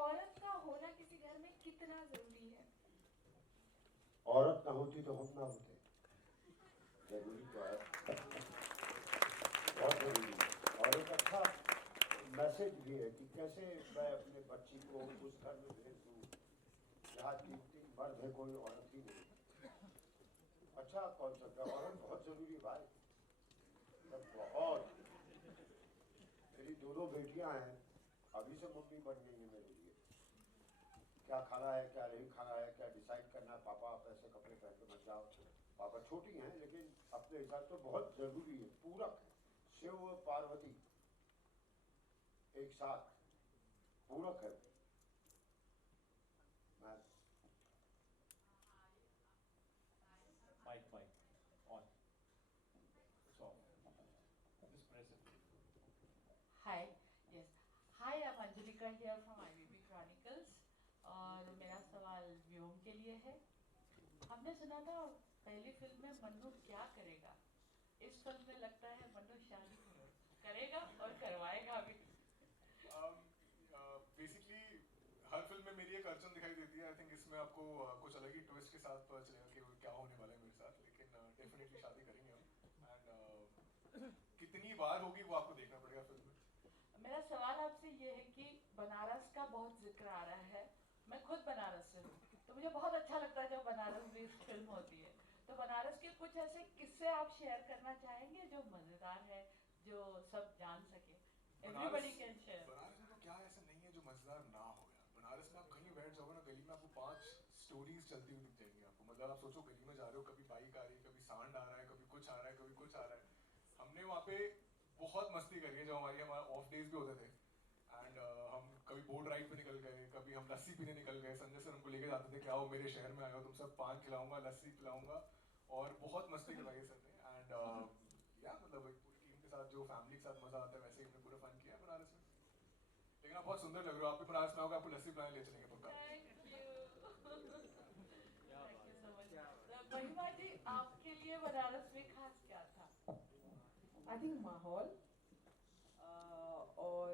औरत का होना किसी घर में कितना जरूरी है? औरत ना होती तो हम ना होते, जरूरी तो है, बहुत जरूरी है। और एक अच्छा मैसेज भी है कि कैसे मैं अपने बच्ची को उस घर में भेज दूँ जहाँ 3 मर्द है, कोई औरत ही नहीं। अच्छा कॉन्सेप्ट है, औरत बहुत जरूरी है भाई, बहुत। मेरी 2 बेटियां हैं, अभी से मम्मी बन गई है मेरे लिए। क्या खाना है क्या नहीं खाना है, क्या डिसाइड करना है, पापा आप ऐसे कपड़े पहन के मत जाओ। पापा छोटी हैं लेकिन अपने हिसाब से बहुत जरूरी है, पूरक है। शिव और पार्वती एक साथ पूरक है। Mic on. So, Miss President. Hi, yes. Hi, I'm Anjulika here from IVP Chronicles. और मेरा सवाल व्योम के लिए है। हमने सुना था पहली फिल्म में मन्नू क्या करेगा, इस फिल्म में लगता है मन्नू शादी करेगा और करवाएगा भी। अर्जुन दिखाई देती है, आई थिंक इसमें आपको कुछ अलग ही ट्विस्ट के साथ पता चलेगा कि वो क्या होने वाला है मेरे साथ, लेकिन डेफिनेटली शादी करेंगे हम। एंड कितनी बार होगी वो आपको देखना पड़ेगा फिल्म में। मेरा सवाल आपसे ये है कि बनारस का बहुत जिक्र आ रहा है, मैं खुद बनारस से हूँ, तो मुझे बहुत अच्छा लगता है जब बनारस बेस्ड फिल्म होती है। तो बनारस के कुछ ऐसे किस्से आप शेयर करना चाहेंगे जो मजेदार है, जो सब जान सके? Everybody can share. बनारस में तो क्या ऐसा नहीं है जो मजेदार ना हो यार। बनारस में आप कहीं बैठ जाओगे ना गली में, आपको 5 स्टोरीज चलती हुई दिख जाएंगी आपको। मतलब आप सोचो गली में जा रहे हो, कभी बाइक आ रही है, कभी सांड आ रहा है, कभी कुछ आ रहा है, कभी कुछ आ रहा है। हमने वहाँ पे बहुत मस्ती करी है जब हमारा ऑफ डेज भी होते थे। एंड हम कभी बोट राइड पे निकल गए, कभी हम लस्सी पीने निकल गए। संजय सर हमको लेके जाते थे कि आओ मेरे शहर में आए हो, तुम सब पान खिलाऊंगा, लस्सी पिलाऊंगा, और बहुत मस्ती करवाई है सर ने। एंड या मतलब एक पूरी टीम के साथ जो फैमिली के साथ मजा आता है वैसे ही हमने पूरा फन किया है बनारस में। लेकिन आप बहुत सुंदर लग रहे हो, आप भी बनारस में आओगे, आपको लस्सी पिलाने ले चलेंगे पक्का। महिमा जी, आपके लिए बनारस में खास क्या था? आई थिंक माहौल और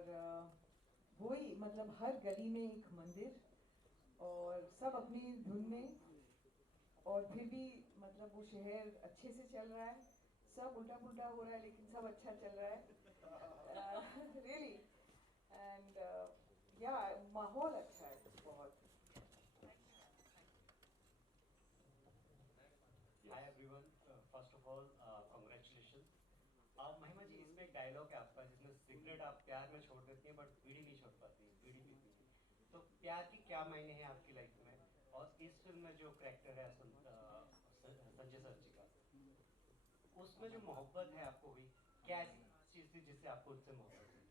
वही मतलब हर गली में एक मंदिर और सब अपनी धुन में, और फिर भी मतलब वो शहर अच्छे से चल रहा है, सब उल्टा पुल्टा हो रहा है लेकिन सब अच्छा चल रहा है रियली। एंड या माहौल अच्छा है बहुत। Hi everyone, first of all congratulation. महिमा जी, इसमें एक डायलॉग है आपका जिसमें सिगरेट आप प्यार में छोड़ देती हैं बट बीड़ी नहीं छोड़ पाती, बीड़ी पीती हैं। तो प्यार की क्या मायने हैं आपकी लाइफ में? और इस फिल्म में जो कैरेक्टर है संजय सर जी का, उसमें जो मोहब्बत है आपको हुई, क्या ऐसी चीज़ थी जिससे आपको उससे मोहब्बत हुई?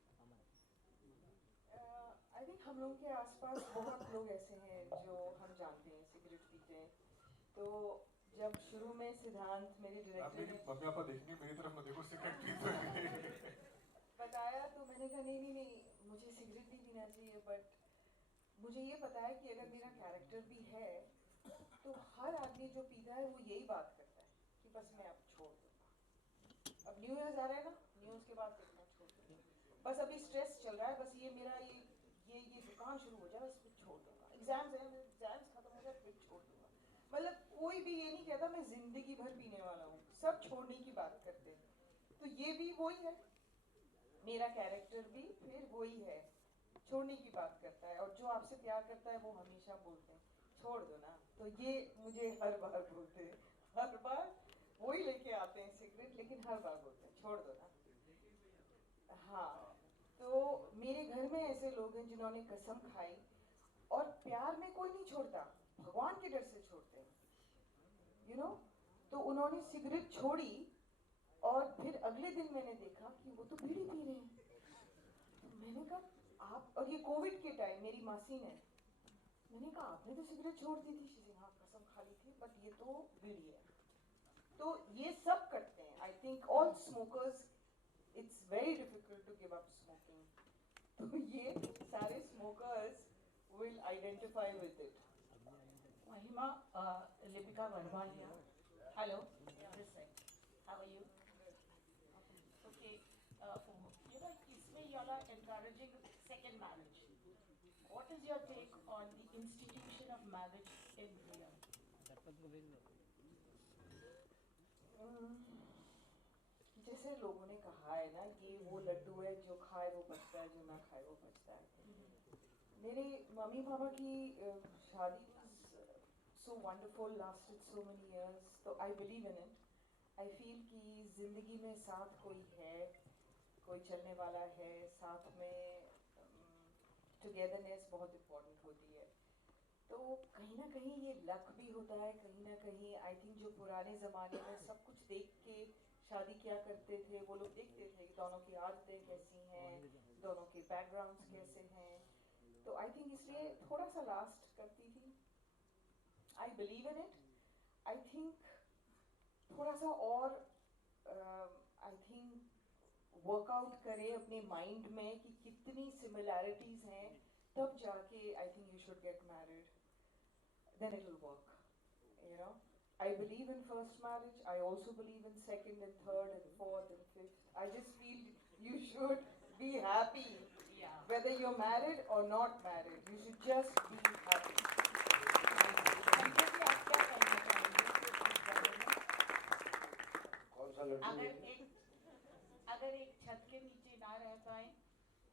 आई थिंक हम लोग के आसपास बहुत लोग ऐसे हैं जो हम जानते हैं सिगरेट पीते हैं। तो जब शुरू में सिद्धांत मेरे डायरेक्टर ने मम्मी पापा देखेंगे मेरी तरफ मत देखो, सिगरेट पीते बताया तो मैंने कहा नहीं नहीं नहीं, मुझे सिगरेट नहीं पीना चाहिए, बट मुझे ये पता है कि अगर मेरा कैरेक्टर भी है तो हर आदमी जो पीता है वो यही बात करता है कि बस मैं अब छोड़ दूंगा। अब न्यू ईयर आ रहा है ना, न्यू ईयर के बाद देखना छोड़ दूंगा, बस अभी स्ट्रेस चल रहा है, बस ये मेरा ये दुकान शुरू हो जाए बस फिर छोड़ दूंगा, एग्जाम्स है एग्जाम्स खत्म हो जाए फिर छोड़ दूंगा। मतलब कोई भी ये नहीं कहता मैं जिंदगी भर पीने वाला हूँ, सब छोड़ने की बात करते हैं। तो ये भी वही है, मेरा कैरेक्टर भी फिर वही है, छोड़ने की बात करता है। और जो आपसे प्यार करता है वो हमेशा बोलते हैं छोड़ दो ना, तो ये मुझे हर बार बोलते हैं, हर बार वही लेके आते हैं सिगरेट, लेकिन हर बार बोलते हैं छोड़ दो ना। हाँ, तो मेरे घर में ऐसे लोग हैं जिन्होंने कसम खाई, और प्यार में कोई नहीं छोड़ता, भगवान के डर से छोड़ते हैं, यू नो। तो उन्होंने सिगरेट छोड़ी और फिर अगले दिन मैंने देखा कि वो तो बीड़ी पी रहे हैं। तो मैंने कहा आप, और ये कोविड के टाइम मेरी मासी ने, मैंने कहा आपने तो सिगरेट छोड़ दी थी। हाँ कसम खा ली थी, बट ये तो बीड़ी है। तो ये सब करते हैं। I think all smokers, it's very difficult to give up smoking. तो ये सारे smokers will identify with it. Mahima, Lipika Verma here. Hello, this side. How are you? Okay, you know, इसमें you all are encouraging second marriage. What is your take on the institution of marriage in India? जैसे लोगों ने कहा है ना, ये वो लड्डू है जो खाए वो पचता है, जो ना खाए वो पचता है। मेरे मम्मी पापा की शादी so wonderful, lasted so many years, तो I believe in it. I feel कि जिंदगी में साथ कोई है, कोई चलने वाला है, साथ में togetherness बहुत important होती है। तो कहीं ना कहीं ये लक भी होता है, कहीं ना कहीं आई थिंक जो पुराने ज़माने में सब कुछ देख के शादी क्या करते थे, वो लोग देखते थे कि दोनों की आदतें कैसी हैं, दोनों के बैकग्राउंड्स कैसे हैं। तो आई थिंक इसलिए थोड़ा सा लास्ट करती थी। I believe in it. I think थोड़ा सा और I think workout करें अपने mind में कि कितनी similarities हैं, तब जाके I think you should get married. Then it will work. You know, I believe in first marriage. I also believe in second and third and fourth and fifth. I just feel you should be happy. Yeah. whether you're married or not married, you should just be happy. Sanjay ji, आप क्या कहना चाहेंगे इस बारे में? कौन सा लड्डू? अगर एक छत के नीचे ना रह पाए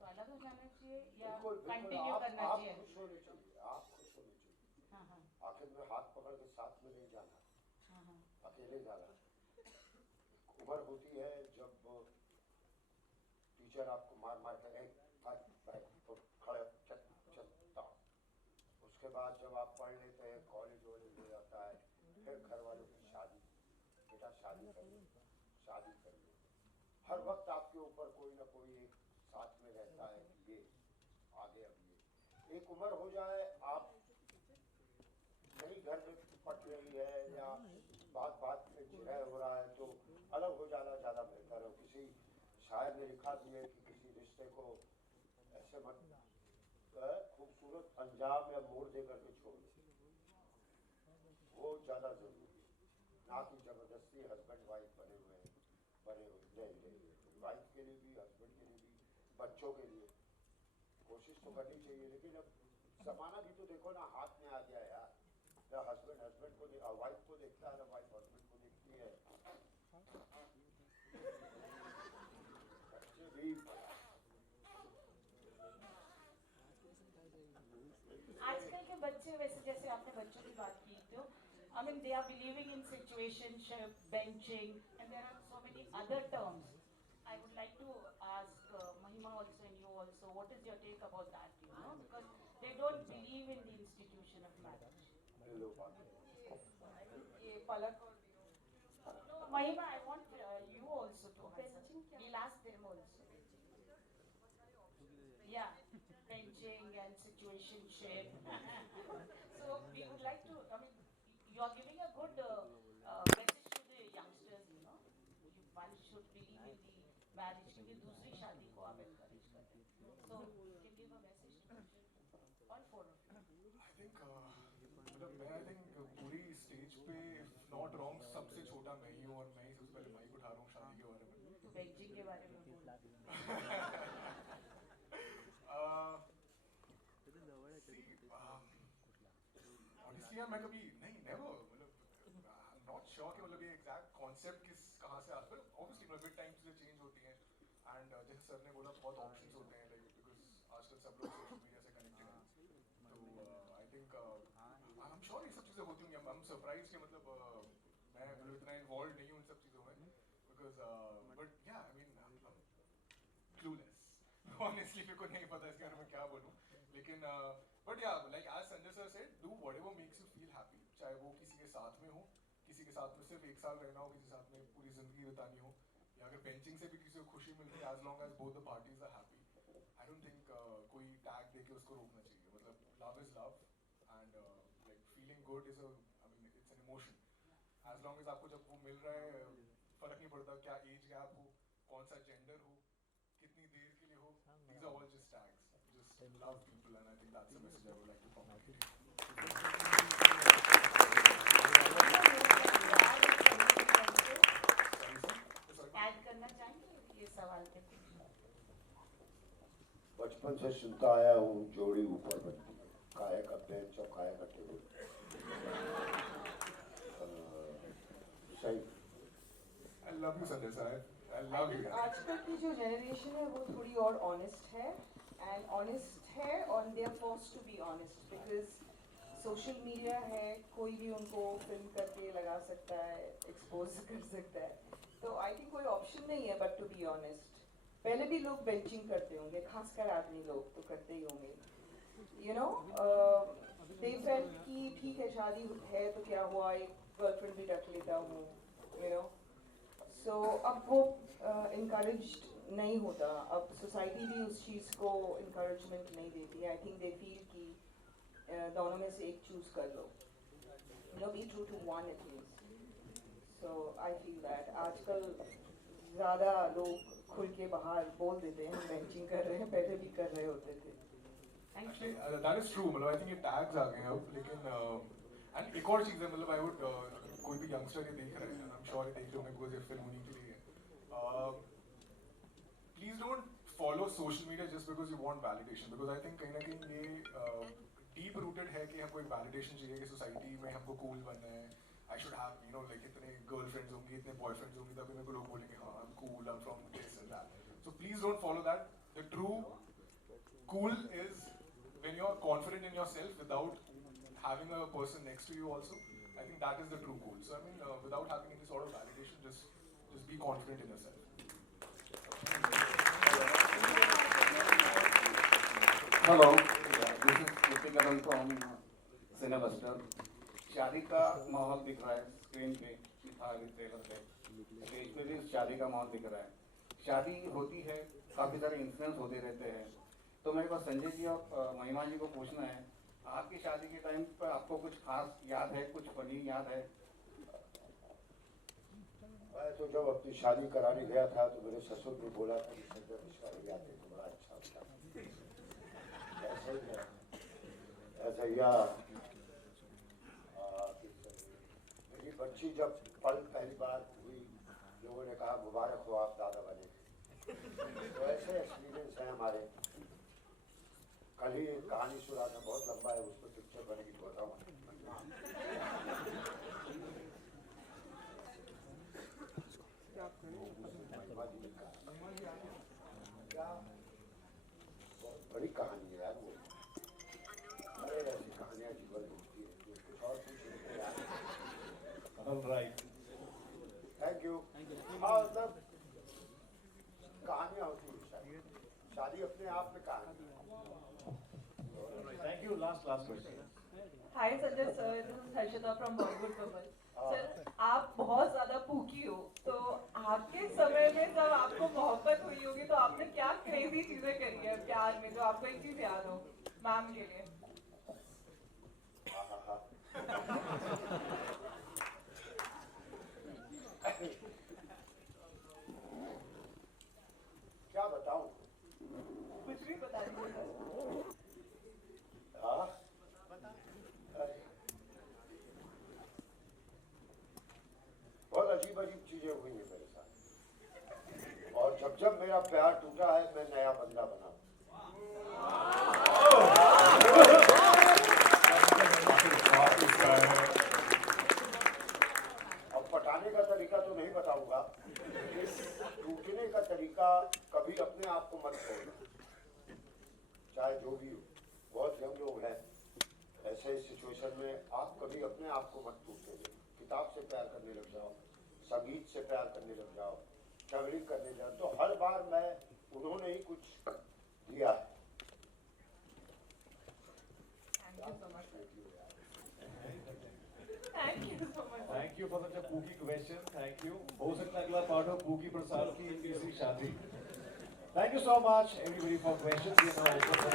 तो अलग हो जाना चाहिए या बिल्कुल, कंटिन्यू करना आप चाहिए? खुश होने चाहिए, आप खुश होने चाहिए। हाँ हाँ आखिर में हाथ पकड़ के साथ में नहीं जाना, हाँ हाँ अकेले जाना। उम्र होती है जब टीचर आपको मार मार के खड़े चलता, उसके बाद जब आप पढ़ लेते हैं, कॉलेज वॉलेज हो जाता है, फिर घर वालों की शादी, बेटा शादी कर लो, शादी कर लो। हर वक्त आपके ऊपर कोई ना कोई एक साथ में रहता है कि ये आगे अब ये एक उम्र हो जाए, आप नहीं घर में पट रही है या बात बात में झगड़ा हो रहा है तो अलग हो जाना ज़्यादा बेहतर है। किसी शायर ने लिखा भी है कि किसी रिश्ते को ऐसे मत खूबसूरत अंजाम या मोड़ दे करके छोड़ दो, वो ज़्यादा जरूरी है, ना कि जबरदस्ती हस्बैंड वाइफ बने हुए नहीं, वाइफ के लिए भी, हस्बैंड के लिए भी, बच्चों के लिए कोशिश तो करनी चाहिए। लेकिन अब जमाना भी तो देखो ना, हाथ में आ गया यार, ना हस्बैंड को वाइफ को देखता है, ना वाइफ हस्बैंड को देखती है। बच्चे भी आजकल के बच्चे, वैसे जैसे आपने बच्चों की बात की तो I mean they are believing in situationship, benching, and there are so many other terms. I would like to ask Mahima also and you also, what is your take about that? You know, because they don't believe in the institution of marriage. ये पलक और No, Mahima, I want you also to answer. We'll ask them also. Yeah, benching and situationship. So we would like to, I mean, you are giving a good message to the youngsters, you know. One should believe in the marriage, क्योंकि दूसरी शादी को आप encourage करते हैं. So you can give a message to all four of you. I think I think पूरी stage पे if not wrong सबसे छोटा मैं ही हूँ और मैं ही सबसे पहले माइक उठा रहा हूँ शादी के बारे में। तो benching के बारे में बोल. Honestly यार मैं कभी नहीं never मतलब not sure कि मतलब ये exact concept कहाँ से आता है। Obviously मतलब with time चीज़ें change होती हैं and जैसे सर ने बोला बहुत options होते हैं like because आजकल सब लोग social media से connected हैं तो I think I'm sure ये सब चीज़ें होती होंगी। I'm surprised कि मतलब मैं मतलब इतना involved नहीं हूँ इन सब चीज़ों में because but yeah I mean I'm clueless honestly मेरे को नहीं पता इसके बारे में क्या बोलूँ लेकिन but yeah like as Sanjay sir said do whatever makes you feel happy चाहे वो किसी के साथ में हो किसी के साथ में सिर्फ एक साल रहना हो किसी के साथ में पूरी जिंदगी बितानी हो या अगर बेंचिंग से भी किसी को खुशी मिलती है as long as both the parties are happy I don't think कोई टैग देके उसको रोकना चाहिए मतलब love is love and like feeling good is a I mean it's an emotion as long as आपको जब वो मिल रहा है फर्क नहीं पड़ता क्या एज गैप हो कौन सा जेंडर हो कितनी देर के लिए हो these are all just tags just love people and I think that's the message I would like to communicate add करना चाहेंगे ये सवाल पे? बचपन से सुनता आया हूँ जोड़ी ऊपर बनती है काया का बेंच और काया का टेबल सही I love you Sanjay sir I love you आजकल की जो जनरेशन है वो थोड़ी और ऑनेस्ट है एंड ऑनेस्ट है और they are forced to be honest because social media है कोई भी उनको फिल्म करके लगा सकता है एक्सपोज कर सकता है तो आई थिंक कोई ऑप्शन नहीं है बट टू बी ऑनेस्ट पहले भी लोग बेंचिंग करते होंगे खासकर आदमी लोग तो करते ही होंगे यू नो दे फेल्ट कि ठीक है शादी है तो क्या हुआ एक गर्लफ्रेंड भी रख लेता हूँ यू नो सो अब वो इनकरेज्ड नहीं होता अब सोसाइटी भी उस चीज़ को इनकरेजमेंट नहीं देती आई थिंक दे फील कि दोनों में से एक चूज कर लो no be true to one at least so I feel that आजकल ज़्यादा लोग खुल के बाहर बोल देते हैं बेंचिंग कर रहे हैं पहले भी कर रहे होते थे Actually, that is true. मतलब I think ये tags आ गए हैं अब लेकिन and एक और चीज़ है मतलब I would कोई भी youngster ये देख रहे हैं I'm sure ये देख रहे होंगे because ये film होने के लिए please don't follow social media just because you want validation, because I think कहीं ना कहीं ये deep rooted है कि हमको एक validation चाहिए कि society में हमको cool बनना है. I should have, you know, like इतने girlfriends होंगी, इतने boyfriends होंगी, तभी मेरे को लोग बोलेंगे हाँ I'm cool, I'm from this and that. So please don't follow that. The true cool is when you're confident in yourself without having a person next to you also. I think that is the true cool. So I mean, without having any sort of validation, just be confident in yourself. Hello, this is Kriti Kadam from Cinebuster. शादी का माहौल दिख रहा है screen पे, था अभी trailer पे, स्टेज पे भी शादी का माहौल दिख रहा है. शादी होती है, काफ़ी सारे इंसिडेंट्स होते रहते हैं. तो मेरे पास संजय जी और महिमा जी को पूछना है, आपकी शादी के टाइम पर आपको कुछ खास याद है, कुछ फनी याद है? मैं तो जब अपनी शादी कराने गया था तो मेरे ससुर ने बोला था कि संजय मिश्रा याद है तो बड़ा अच्छा होता. ऐसा या मेरी बच्ची जब पहली बार हुई, लोगों ने कहा मुबारक हो आप दादा बने. तो ऐसे एक्सपीरियंस हैं हमारे. कल ही एक कहानी सुना था, बहुत लंबा है, उस पर पिक्चर बनेगी तो बताऊँ. बड़ी कहानी है यार वो. अरे ऐसी कहानियाँ जीवन होती है, कुछ और पूछते यार. Right, thank you. हाँ, मतलब कहानियाँ होती है. शादी अपने आप में कहानी. Thank you. Last question. Hi Sanjay sir, this is Harshita from Bollywood Bubble. Sir, आप बहुत ज़्यादा पूकी हो, तो आपके समय में जब आपको मोहब्बत हुई होगी तो आपने क्या क्रेजी चीजें करी है प्यार में, जो आपको एक चीज याद हो मैम के लिए? क्या बताऊं? कुछ भी बता दीजिए सर. हाँ, बहुत अजीब चीजें हुई हैं मेरे साथ. और जब मेरा प्यार टूटा है, मैं नया बंदा बना. अब पटाने का तरीका तो नहीं बताऊंगा, टूटने का तरीका कभी अपने आप को मत छोड़ना, चाहे जो भी हो. बहुत यंग लोग हैं, ऐसे सिचुएशन में आप कभी अपने आप को मत टूटने दें. किताब से प्यार करने लग जाओ, संगीत से प्यार करने लग जाओ, ट्रैवलिंग करने लग जाओ. तो हर बार मैं उन्होंने ही कुछ दिया है. Thank you for such a pookie question. Thank you. हो सकता है अगला पार्ट हो पूकी प्रसाद की तीसरी शादी. Thank you so much everybody for questions. ये ना ओपन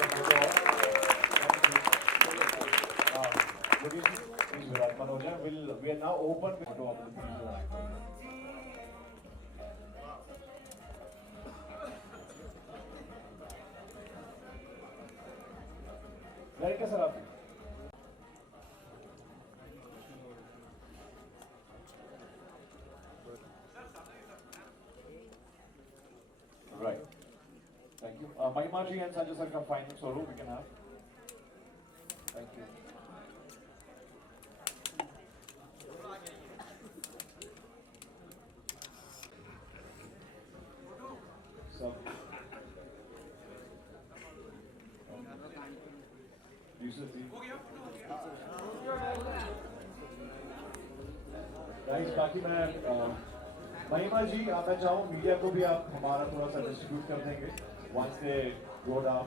फॉर please विराजमान हो जाए. we are now open with photo of the people. लड़के सर आप right. Thank you. Mahima ji and Sanjay sir का final solo we can have. Thank you. Guys, बाकी मैं महिमा जी आप मैं चाहूँ मीडिया को भी आप हमारा थोड़ा सा डिस्ट्रीब्यूट कर देंगे once they go down.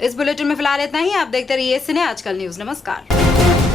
इस बुलेटिन में फिलहाल इतना ही. आप देखते रहिए सिने आजकल न्यूज. नमस्कार.